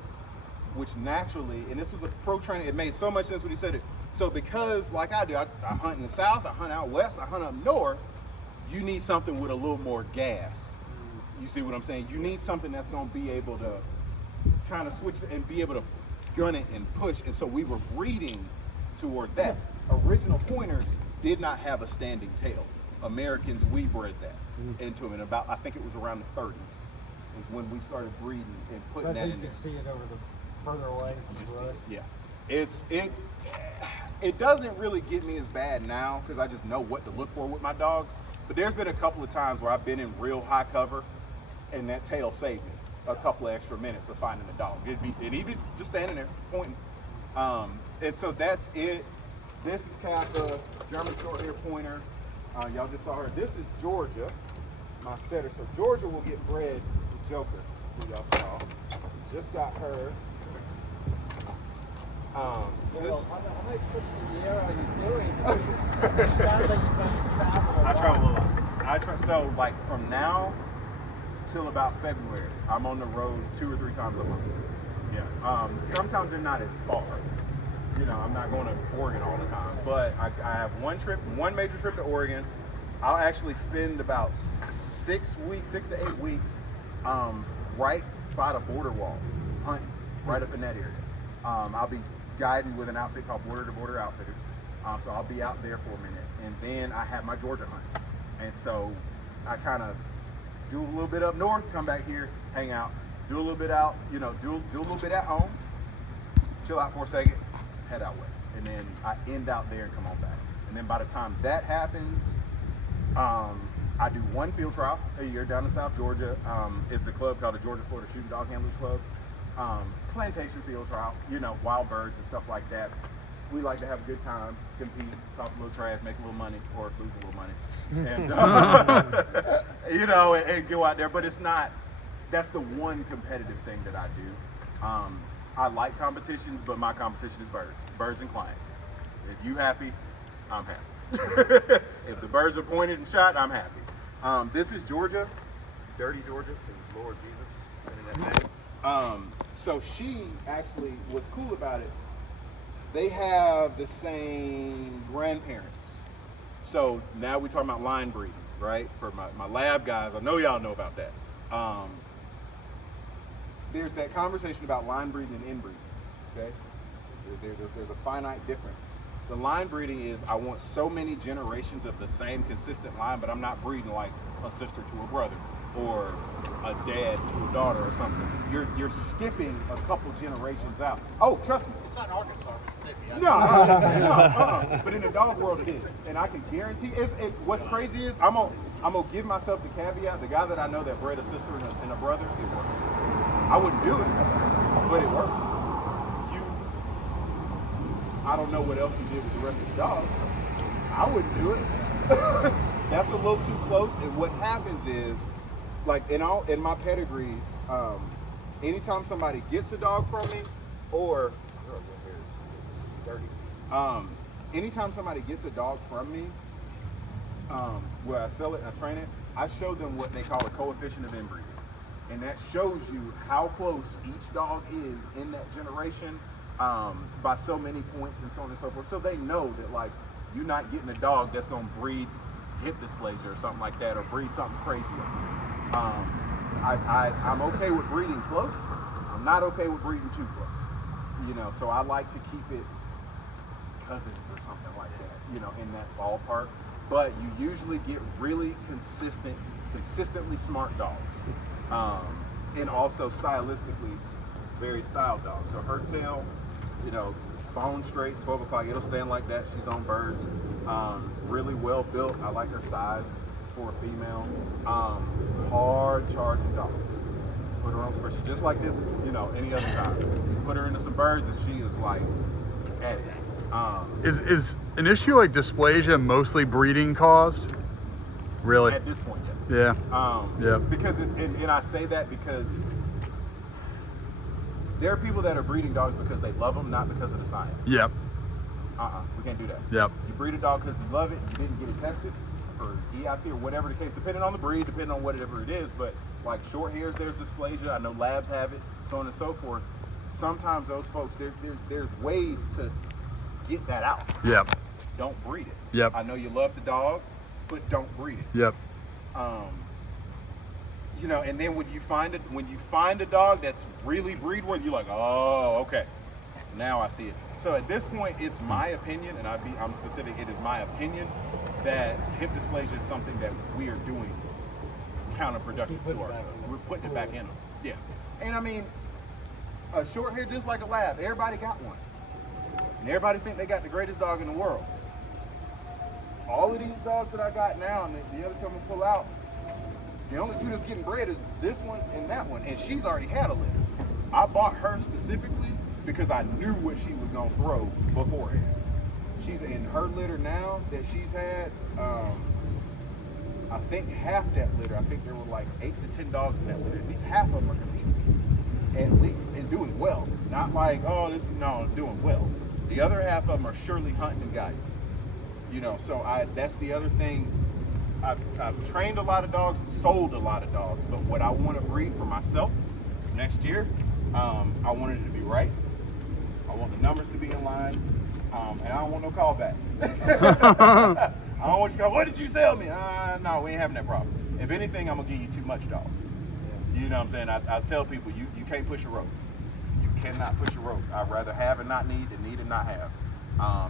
which naturally, and this was a pro training, it made so much sense when he said it. So because, like I do, I hunt in the south, I hunt out west, I hunt up north, you need something with a little more gas. You see what I'm saying? You need something that's gonna be able to kind of switch and be able to gun it and push. And so we were breeding toward that. Original pointers did not have a standing tail. Americans, we bred that into them. And about, I think it was around the 30s is when we started breeding and putting that in there. You can see it over the further away from the road. Yeah, It doesn't really get me as bad now because I just know what to look for with my dogs. But there's been a couple of times where I've been in real high cover, and that tail saved me a couple of extra minutes of finding the dog. And even just standing there pointing. And so that's it. This is Kappa, German short-hair pointer. Y'all just saw her. This is Georgia, my setter. So Georgia will get bred with Joker, who y'all saw. Just got her. How many trips a year are you doing? It sounds like you must travel a lot. I travel a lot. So like from now till about February, I'm on the road 2 or 3 times a month. Yeah. Sometimes they're not as far. You know, I'm not going to Oregon all the time, but I have one major trip to Oregon. I'll actually spend about 6 to 8 weeks, right by the border wall, hunting, right up in that area. I'll be guiding with an outfit called Border to Border Outfitters. So I'll be out there for a minute, and then I have my Georgia hunts. And so I kind of do a little bit up north, come back here, hang out, do a little bit out, you know, do a little bit at home, chill out for a second, head out west. And then I end out there and come on back. And then by the time that happens, I do one field trial a year down in South Georgia. It's a club called the Georgia Florida Shooting Dog Handlers Club. Plantation field trial, you know, wild birds and stuff like that. We like to have a good time, compete, talk a little trash, make a little money, or lose a little money, and you know, and go out there. But it's not. That's the one competitive thing that I do. I like competitions, but my competition is birds and clients. If you happy, I'm happy. If the birds are pointed and shot, I'm happy. This is Georgia, dirty Georgia, because Lord Jesus in that name. So she actually, what's cool about it, they have the same grandparents. So now we're talking about line breeding, right? For my lab guys, I know y'all know about that. There's that conversation about line breeding and inbreeding, okay? There's a finite difference. The line breeding is, I want so many generations of the same consistent line, but I'm not breeding like a sister to a brother or a dad to a daughter or something. You're skipping a couple generations out. Oh, trust me. It's not Arkansas, Mississippi. No, but in the dog world it is. And I can guarantee, what's crazy is, I'm gonna give myself the caveat, the guy that I know that bred a sister and a brother, it worked. I wouldn't do it, but it worked. I don't know what else you did with the rest of the dogs. I wouldn't do it. That's a little too close. And what happens is, like in my pedigrees, anytime somebody gets a dog from me, or your hair is dirty. Anytime somebody gets a dog from me, where I sell it and I train it, I show them what they call a coefficient of inbreeding. And that shows you how close each dog is in that generation, by so many points and so on and so forth. So they know that, like, you're not getting a dog that's gonna breed hip dysplasia or something like that, or breed something crazy. I'm okay with breeding close. I'm not okay with breeding too close. You know, so I like to keep it cousins or something like that, you know, in that ballpark. But you usually get really consistently smart dogs. And also stylistically very styled dogs. So her tail, you know, bone straight, 12 o'clock, it'll stand like that. She's on birds. Really well built. I like her size for a female. Hard charging dog. Put her on some birds. She's just like this, you know, any other time. You put her into some birds and she is like at it. Is an issue like dysplasia mostly breeding caused? Really? At this point, yeah. Yeah. Because and I say that because there are people that are breeding dogs because they love them, not because of the science. Yep. We can't do that. Yep. You breed a dog because you love it, you didn't get it tested, or EIC, or whatever the case, depending on the breed, depending on whatever it is. But like short hairs, there's dysplasia. I know labs have it, so on and so forth. Sometimes those folks, there's ways to get that out. Yep. Don't breed it. Yep. I know you love the dog, but don't breed it. Yep. You know, and then when you find a dog that's really breed worthy, you're like, oh, okay, now I see it. So at this point, it's my opinion, and I'm specific. It is my opinion that hip dysplasia is something that we are doing counterproductive to ourselves. We're putting it back in them. Yeah, and I mean, a short hair just like a lab. Everybody got one. And everybody think they got the greatest dog in the world. All of these dogs that I got now, and the other two I'm gonna pull out, the only two that's getting bred is this one and that one, and she's already had a litter. I bought her specifically because I knew what she was gonna throw beforehand. She's in her litter now that she's had. I think half that litter. I think there were like 8 to 10 dogs in that litter. At least half of them are competing, at least, and doing well. Not like, oh, this is no, doing well. The other half of them are surely hunting and guiding. You know, so that's the other thing. I've trained a lot of dogs and sold a lot of dogs, but what I want to breed for myself next year, I wanted it to be right. I want the numbers to be in line, and I don't want no callbacks. I don't want you to go, what did you sell me? No, we ain't having that problem. If anything, I'm gonna give you too much dog. You know what I'm saying? I tell people, you can't push a rope. You cannot push a rope. I'd rather have and not need than need and not have.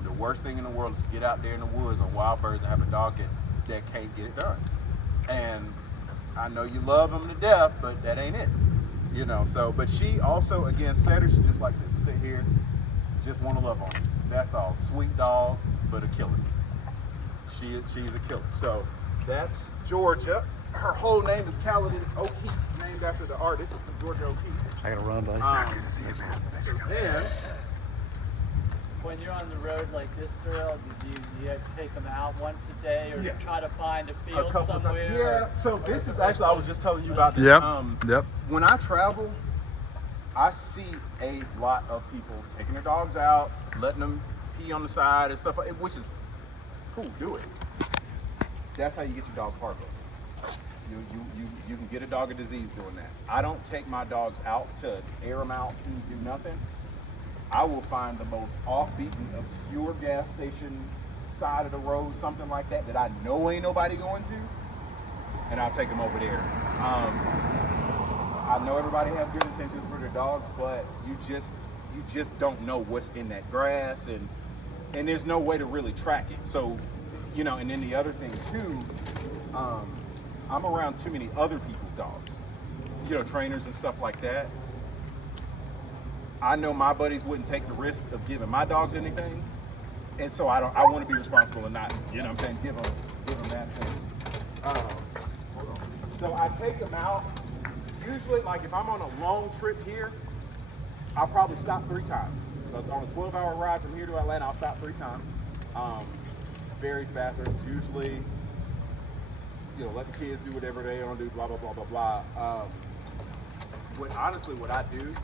The worst thing in the world is to get out there in the woods on wild birds and have a dog that can't get it done. And I know you love them to death, but that ain't it. You know, so, but she also, again, setters just like to sit here, just want to love on her. That's all. Sweet dog, but a killer. She's a killer. So that's Georgia. Her whole name is Calladin O'Keefe, named after the artist, Georgia O'Keefe. I gotta run, buddy. Good to see you, man. So then, When you're on the road like this, Durrell, do you take them out once a day, or Yeah. try to find a field couple somewhere? times. Yeah. So this is actually, I was just telling you about this. Yep. When I travel, I see a lot of people taking their dogs out, letting them pee on the side and stuff, which is cool. Do it. That's how you get your dog parvo. You can get a dog a disease doing that. I don't take my dogs out to air them out and do nothing. I will find the most off-beaten, obscure gas station, side of the road, something like that, that I know ain't nobody going to, and I'll take them over there. I know everybody has good intentions for their dogs, but you just don't know what's in that grass, and there's no way to really track it. So, you know, and then the other thing too, I'm around too many other people's dogs, you know, trainers and stuff like that. I know my buddies wouldn't take the risk of giving my dogs anything, and so I want to be responsible and not, you know what I'm saying, give them that thing. Hold on. So I take them out. Usually, like if I'm on a long trip here, I'll probably stop 3 times. So on a 12-hour ride from here to Atlanta, I'll stop 3 times. Various bathrooms, usually, you know, let the kids do whatever they want to do, blah, blah, blah, blah, blah. What I do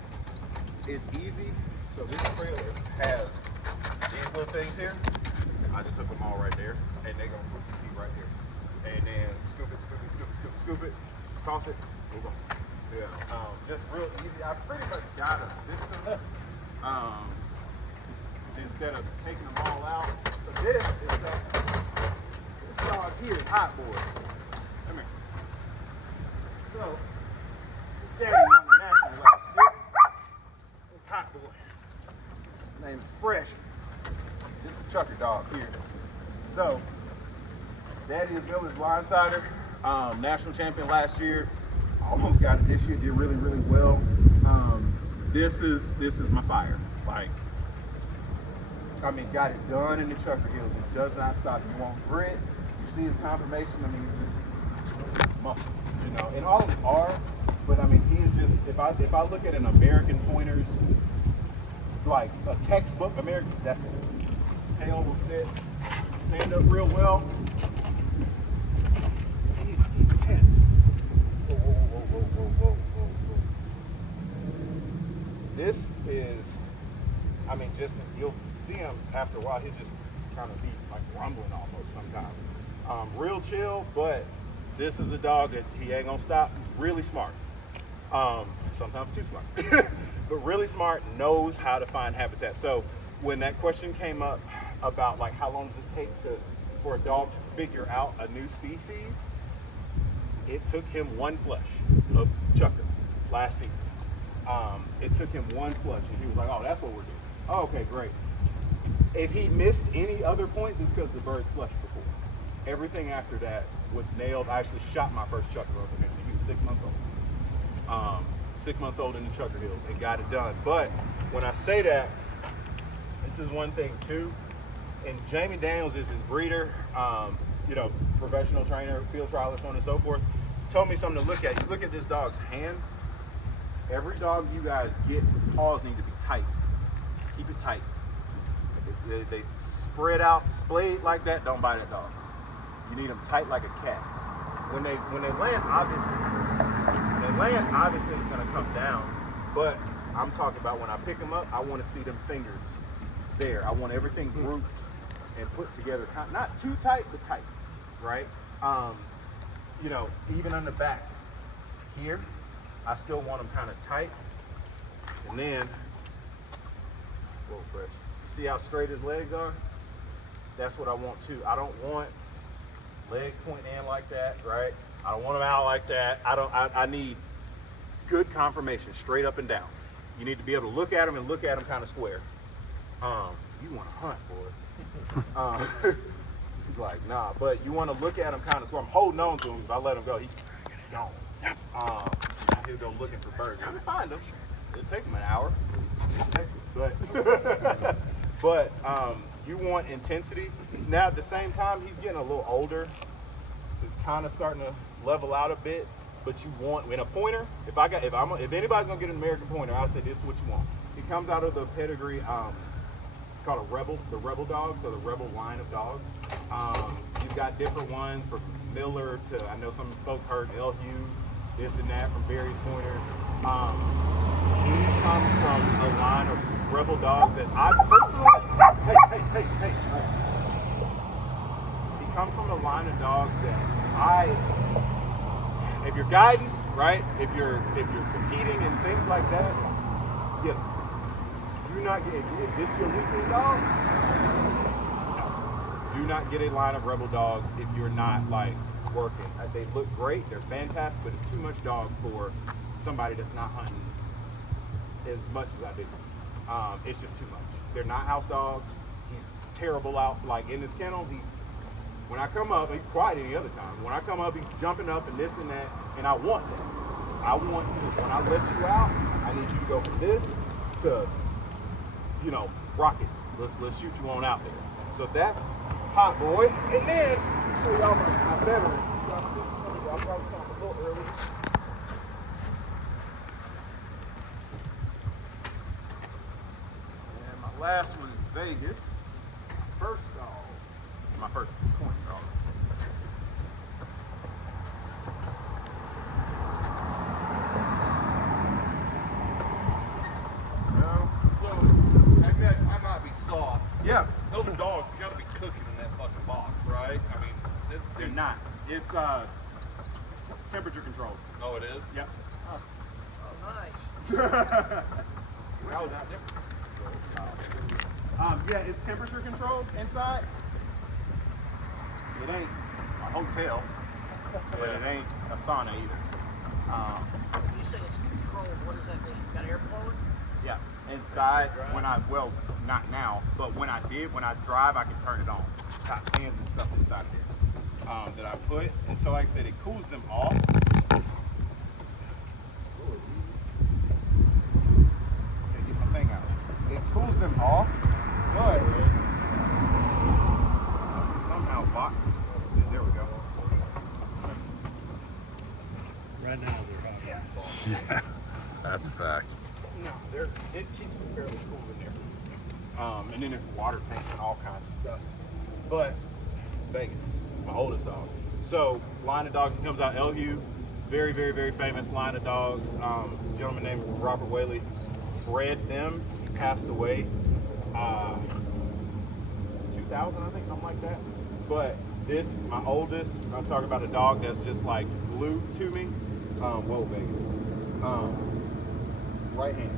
is easy. So this trailer has these little things here. I just hook them all right there, and they're gonna put the feet right here. And then scoop it, toss it, move on. Yeah, just real easy. I pretty much got a system. Instead of taking them all out. So this dog here is hot boy. Come here. So this daddy won the national last year. This hot boy. His name is Fresh. This is the Chucker dog here. So daddy is Village Blindsider, national champion last year. Almost got it this year. Did really, really well. This is my fire. Like, I mean, got it done in the Chucker Hills. It does not stop. You want grit. You see his confirmation. I mean, just muscle, you know. And all of them are, but I mean, he is just. If I look at an American Pointers, like a textbook American, that's it. Tail will sit, stand up real well. He's intense. Whoa. This is. I mean, just you'll see him after a while. He'll just kind of be like rumbling almost sometimes. Real chill, but this is a dog that he ain't gonna stop. He's really smart. Sometimes too smart, but really smart. Knows how to find habitat. So when that question came up about like how long does it take for a dog to figure out a new species, it took him 1 flush of Chucker last season. It took him 1 flush, and he was like, "Oh, that's what we're doing." Oh, okay, great. If he missed any other points, it's because the birds flushed before. Everything after that was nailed. I actually shot my first Chucker over him. He was 6 months old. 6 months old in the Chucker Hills and got it done. But when I say that, it's this is one thing too. And Jamie Daniels is his breeder, you know, professional trainer, field trialer, so on and so forth. Told me something to look at. You look at this dog's hands. Every dog you guys get, paws need to be tight. Keep it tight. They spread out, splayed like that. Don't buy that dog. You need them tight like a cat. When they land, obviously it's gonna come down. But I'm talking about when I pick them up, I want to see them fingers there. I want everything grouped and put together, not too tight, but tight, right? You know, even on the back here, I still want them kind of tight. And then, whoa, fresh. See how straight his legs are? That's what I want too. I don't want legs pointing in like that, right? I don't want them out like that. I need good confirmation, straight up and down. You need to be able to look at them and look at them kind of square. You want to hunt, boy. He's like, nah, but you want to look at him kind of square. I'm holding on to him. If I let him go, he's gone. Now he'll go looking for birds. I can find them. It'll take him an hour. But you want intensity. Now at the same time, he's getting a little older. It's kind of starting to level out a bit. But you want, in a pointer, if anybody's gonna get an American pointer, I say this is what you want. He comes out of the pedigree. It's called the Rebel dog, so the Rebel line of dogs. You've got different ones from Miller to, I know some folks heard El Hugh, this and that from various pointers. He comes from a line of Rebel dogs that I personally, hey. He comes from a line of dogs that if you're guiding, right? If you're competing and things like that, get them. Do not get, if this is your weekly dog, no. Do not get a line of Rebel dogs if you're not like working. They look great, they're fantastic, but it's too much dog for somebody that's not hunting as much as I do. It's just too much. They're not house dogs. He's terrible out, like in his kennel. When I come up, he's quiet any other time. When I come up, he's jumping up and this and that, and I want that. When I let you out, I need you to go from this to, you know, rocket. Let's shoot you on out there. So that's Hot Boy. And then, show y'all my veteran. I probably saw him a little early. And my last one is Vegas. First dog. My first point dog. I might be soft. Yeah. Those dogs gotta be cooking in that fucking box, right? I mean, They're not. It's temperature controlled. Oh, it is? Yep. Oh, nice. How is that different? Yeah, it's temperature controlled inside. It ain't a hotel, but it ain't a sauna either. You say it's controlled, what does that mean? You got air blowing? Yeah, inside well, not now, but when I drive, I can turn it on. Got fans and stuff inside there that I put, and so like I said, it cools them off. Can't get my thing out. It cools them off, but somehow locked. There we go. Right now they're hot. Yeah, that's a fact. No, it keeps it fairly cool in there. And then there's water tank and all kinds of stuff. But Vegas, it's my oldest dog. So line of dogs, he comes out El Hugh, very, very, very famous line of dogs. Gentleman named Robert Whaley bred them. He passed away 2000, I think, something like that. But this, my oldest, I'm talking about a dog that's just like glued to me. Whoa, Vegas. Right hand,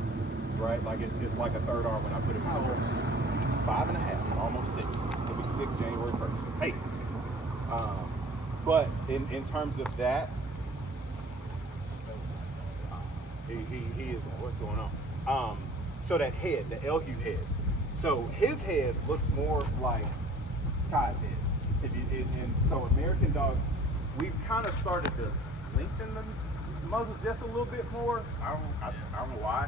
right? Like it's like a third arm when I put it out. He's 5.5, almost 6. He'll be 6 January 1st. Hey. But in terms of that, he is, what's going on? So that head, the El Hugh head. So his head looks more like Kai's head. And so American dogs, we've kind of started to lengthen the muzzle just a little bit more. I don't know why.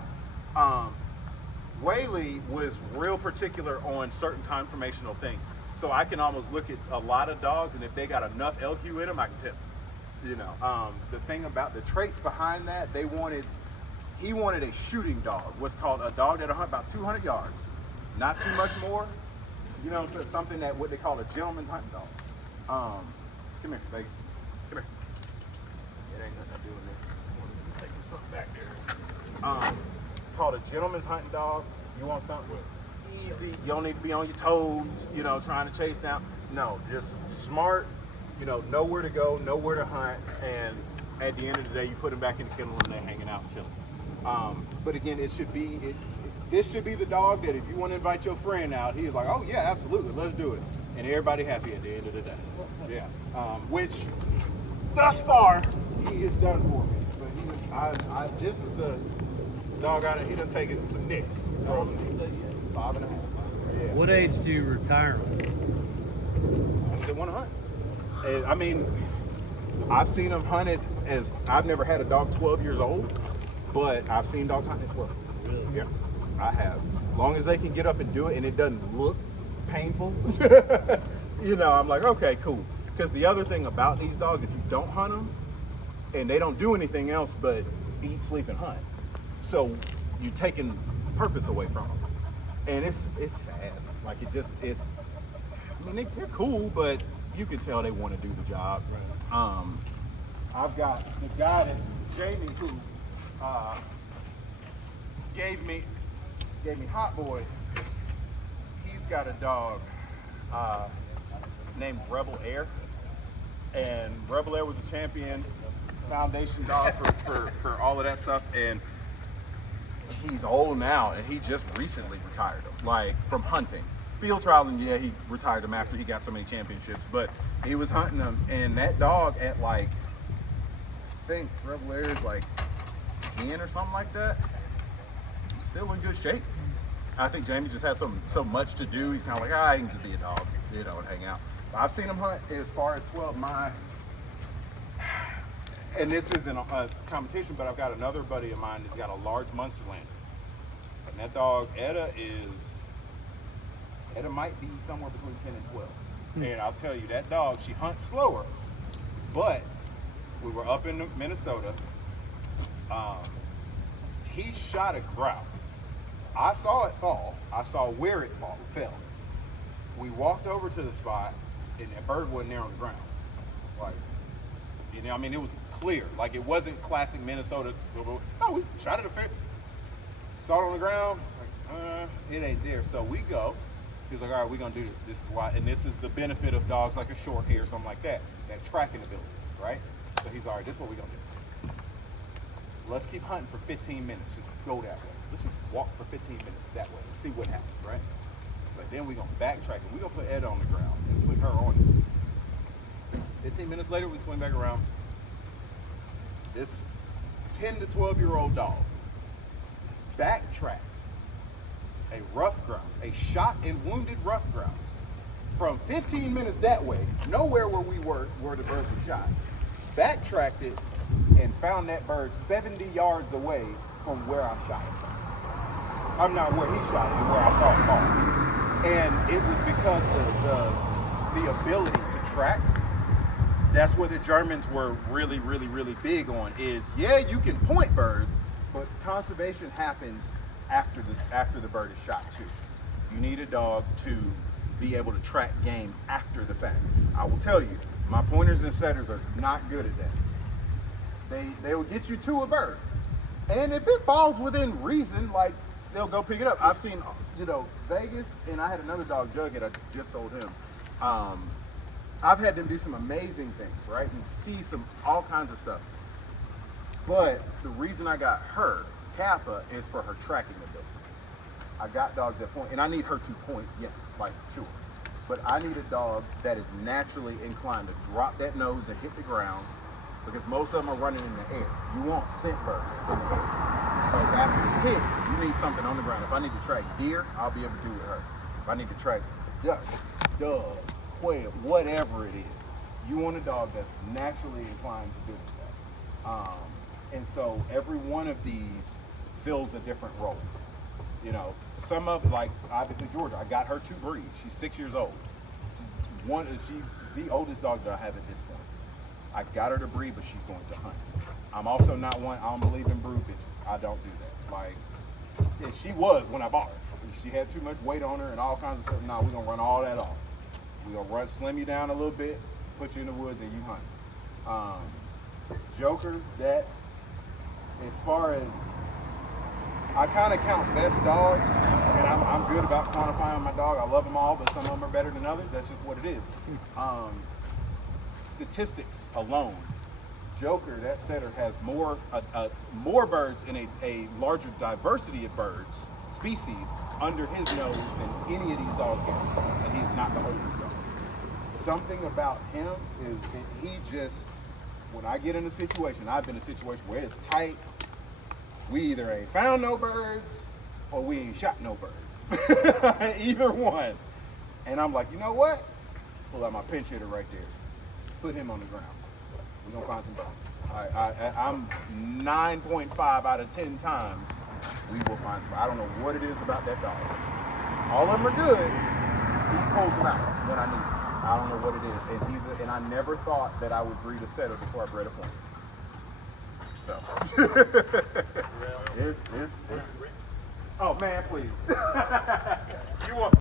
Whaley was real particular on certain conformational things. So I can almost look at a lot of dogs, and if they got enough LQ in them, I can tell. You know, the thing about the traits behind that, he wanted a shooting dog, what's called a dog that'll hunt about 200 yards, not too much more. You know, something that what they call a gentleman's hunting dog. Come here, Vegas. Come here. It ain't nothing to do with it. Take you something back there. Called a gentleman's hunting dog. You want something easy. You don't need to be on your toes, you know, trying to chase down. No, just smart, you know where to go, know where to hunt, and at the end of the day, you put them back in the kennel and they're hanging out and chilling. But again, this should be the dog that if you want to invite your friend out, he's like, oh yeah, absolutely, let's do it. And everybody happy at the end of the day. Yeah. Which, thus far, he has done for me. But this is the dog out there, he done taken some nicks from 5.5. Yeah. What age do you retire them? They want to hunt. And, I mean, I've seen them hunted as, I've never had a dog 12 years old, but I've seen dogs hunting at 12. Really? Yeah, I have. As long as they can get up and do it and it doesn't look painful, you know, I'm like, okay, cool. Because the other thing about these dogs, if you don't hunt them and they don't do anything else but eat, sleep, and hunt, so you're taking purpose away from them. And it's sad. Like it's, I mean, they're cool, but you can tell they want to do the job. Right. I've got the guy that Jamie who gave me Hot Boy. He's got a dog named Rebel Air, and Rebel Air was a champion foundation dog for all of that stuff, and he's old now, and he just recently retired him, like from hunting. Field trialing, yeah, he retired him after he got so many championships, but he was hunting him, and that dog at like, I think Rebel Air is like 10 or something like that, still in good shape. I think Jamie just has so much to do, he's kind of like, he can just be a dog, you know, and hang out. But I've seen him hunt as far as 12. And this isn't a competition, but I've got another buddy of mine that's got a large Munsterlander. And that dog, Etta might be somewhere between 10 and 12. And I'll tell you, that dog, she hunts slower, but we were up in Minnesota. He shot a grouse. I saw it fall. I saw where it fell. We walked over to the spot, and that bird wasn't there on the ground. Like, you know, I mean, it was clear. Like, it wasn't classic Minnesota. No, we shot it a fair. Saw it on the ground. It's like, it ain't there. So we go. He's like, all right, we're gonna do this. This is why, and this is the benefit of dogs like a short hair or something like that. That tracking ability, right? So he's all right. This is what we're gonna do. Let's keep hunting for 15 minutes. Just go that way. Let's just walk for 15 minutes that way. See what happens, right? It's like, then we're gonna backtrack and we're gonna put Ed on the ground and put her on it. 15 minutes later, we swing back around. This 10 to 12-year-old dog backtracked a rough grouse, a shot and wounded rough grouse, from 15 minutes that way, nowhere where we were, where the bird was shot, backtracked it and found that bird 70 yards away from where I shot it. I'm not where he shot it, but where I saw it fall. And it was because of the ability to track. That's what the Germans were really, really, really big on is, yeah, you can point birds, but conservation happens after the bird is shot too. You need a dog to be able to track game after the fact. I will tell you, my pointers and setters are not good at that. They will get you to a bird. And if it falls within reason, like, they'll go pick it up. I've seen, you know, Vegas, and I had another dog, Jughead, I just sold him. I've had them do some amazing things, right? And see all kinds of stuff. But the reason I got her, Kappa, is for her tracking ability. I got dogs that point, and I need her to point, yes, like, sure. But I need a dog that is naturally inclined to drop that nose and hit the ground, because most of them are running in the air. You want scent birds in the air. But after it's hit, you need something on the ground. If I need to track deer, I'll be able to do it with her. If I need to track ducks, doves, quail, whatever it is, you want a dog that's naturally inclined to do that. And so every one of these fills a different role. You know, some of like obviously Georgia, I got her to breed. She's 6 years old. She's the oldest dog that I have at this point. I got her to breed, but she's going to hunt. I'm also not one. I don't believe in brood bitches. I don't do that. Like, yeah, she was when I bought her. She had too much weight on her and all kinds of stuff. Nah, we're gonna run all that off. We're gonna slim you down a little bit, put you in the woods, and you hunt. Joker, that as far as I kind of count best dogs, and I'm good about quantifying my dog. I love them all, but some of them are better than others. That's just what it is. Statistics alone, Joker, that setter has more birds in a larger diversity of birds species under his nose than any of these dogs have, and he's not the oldest dog. Something about him is that he just, when I get in a situation, I've been in a situation where it's tight. We either ain't found no birds or we ain't shot no birds. Either one. And I'm like, you know what? Pull out my pinch hitter right there. Put him on the ground. We're gonna find some birds. I'm 9.5 out of 10 times we will find some. I don't know what it is about that dog. All of them are good. He pulls them out when I need them. I don't know what it is. And I never thought that I would breed a setter before I bred a point. So it's oh man, please. You want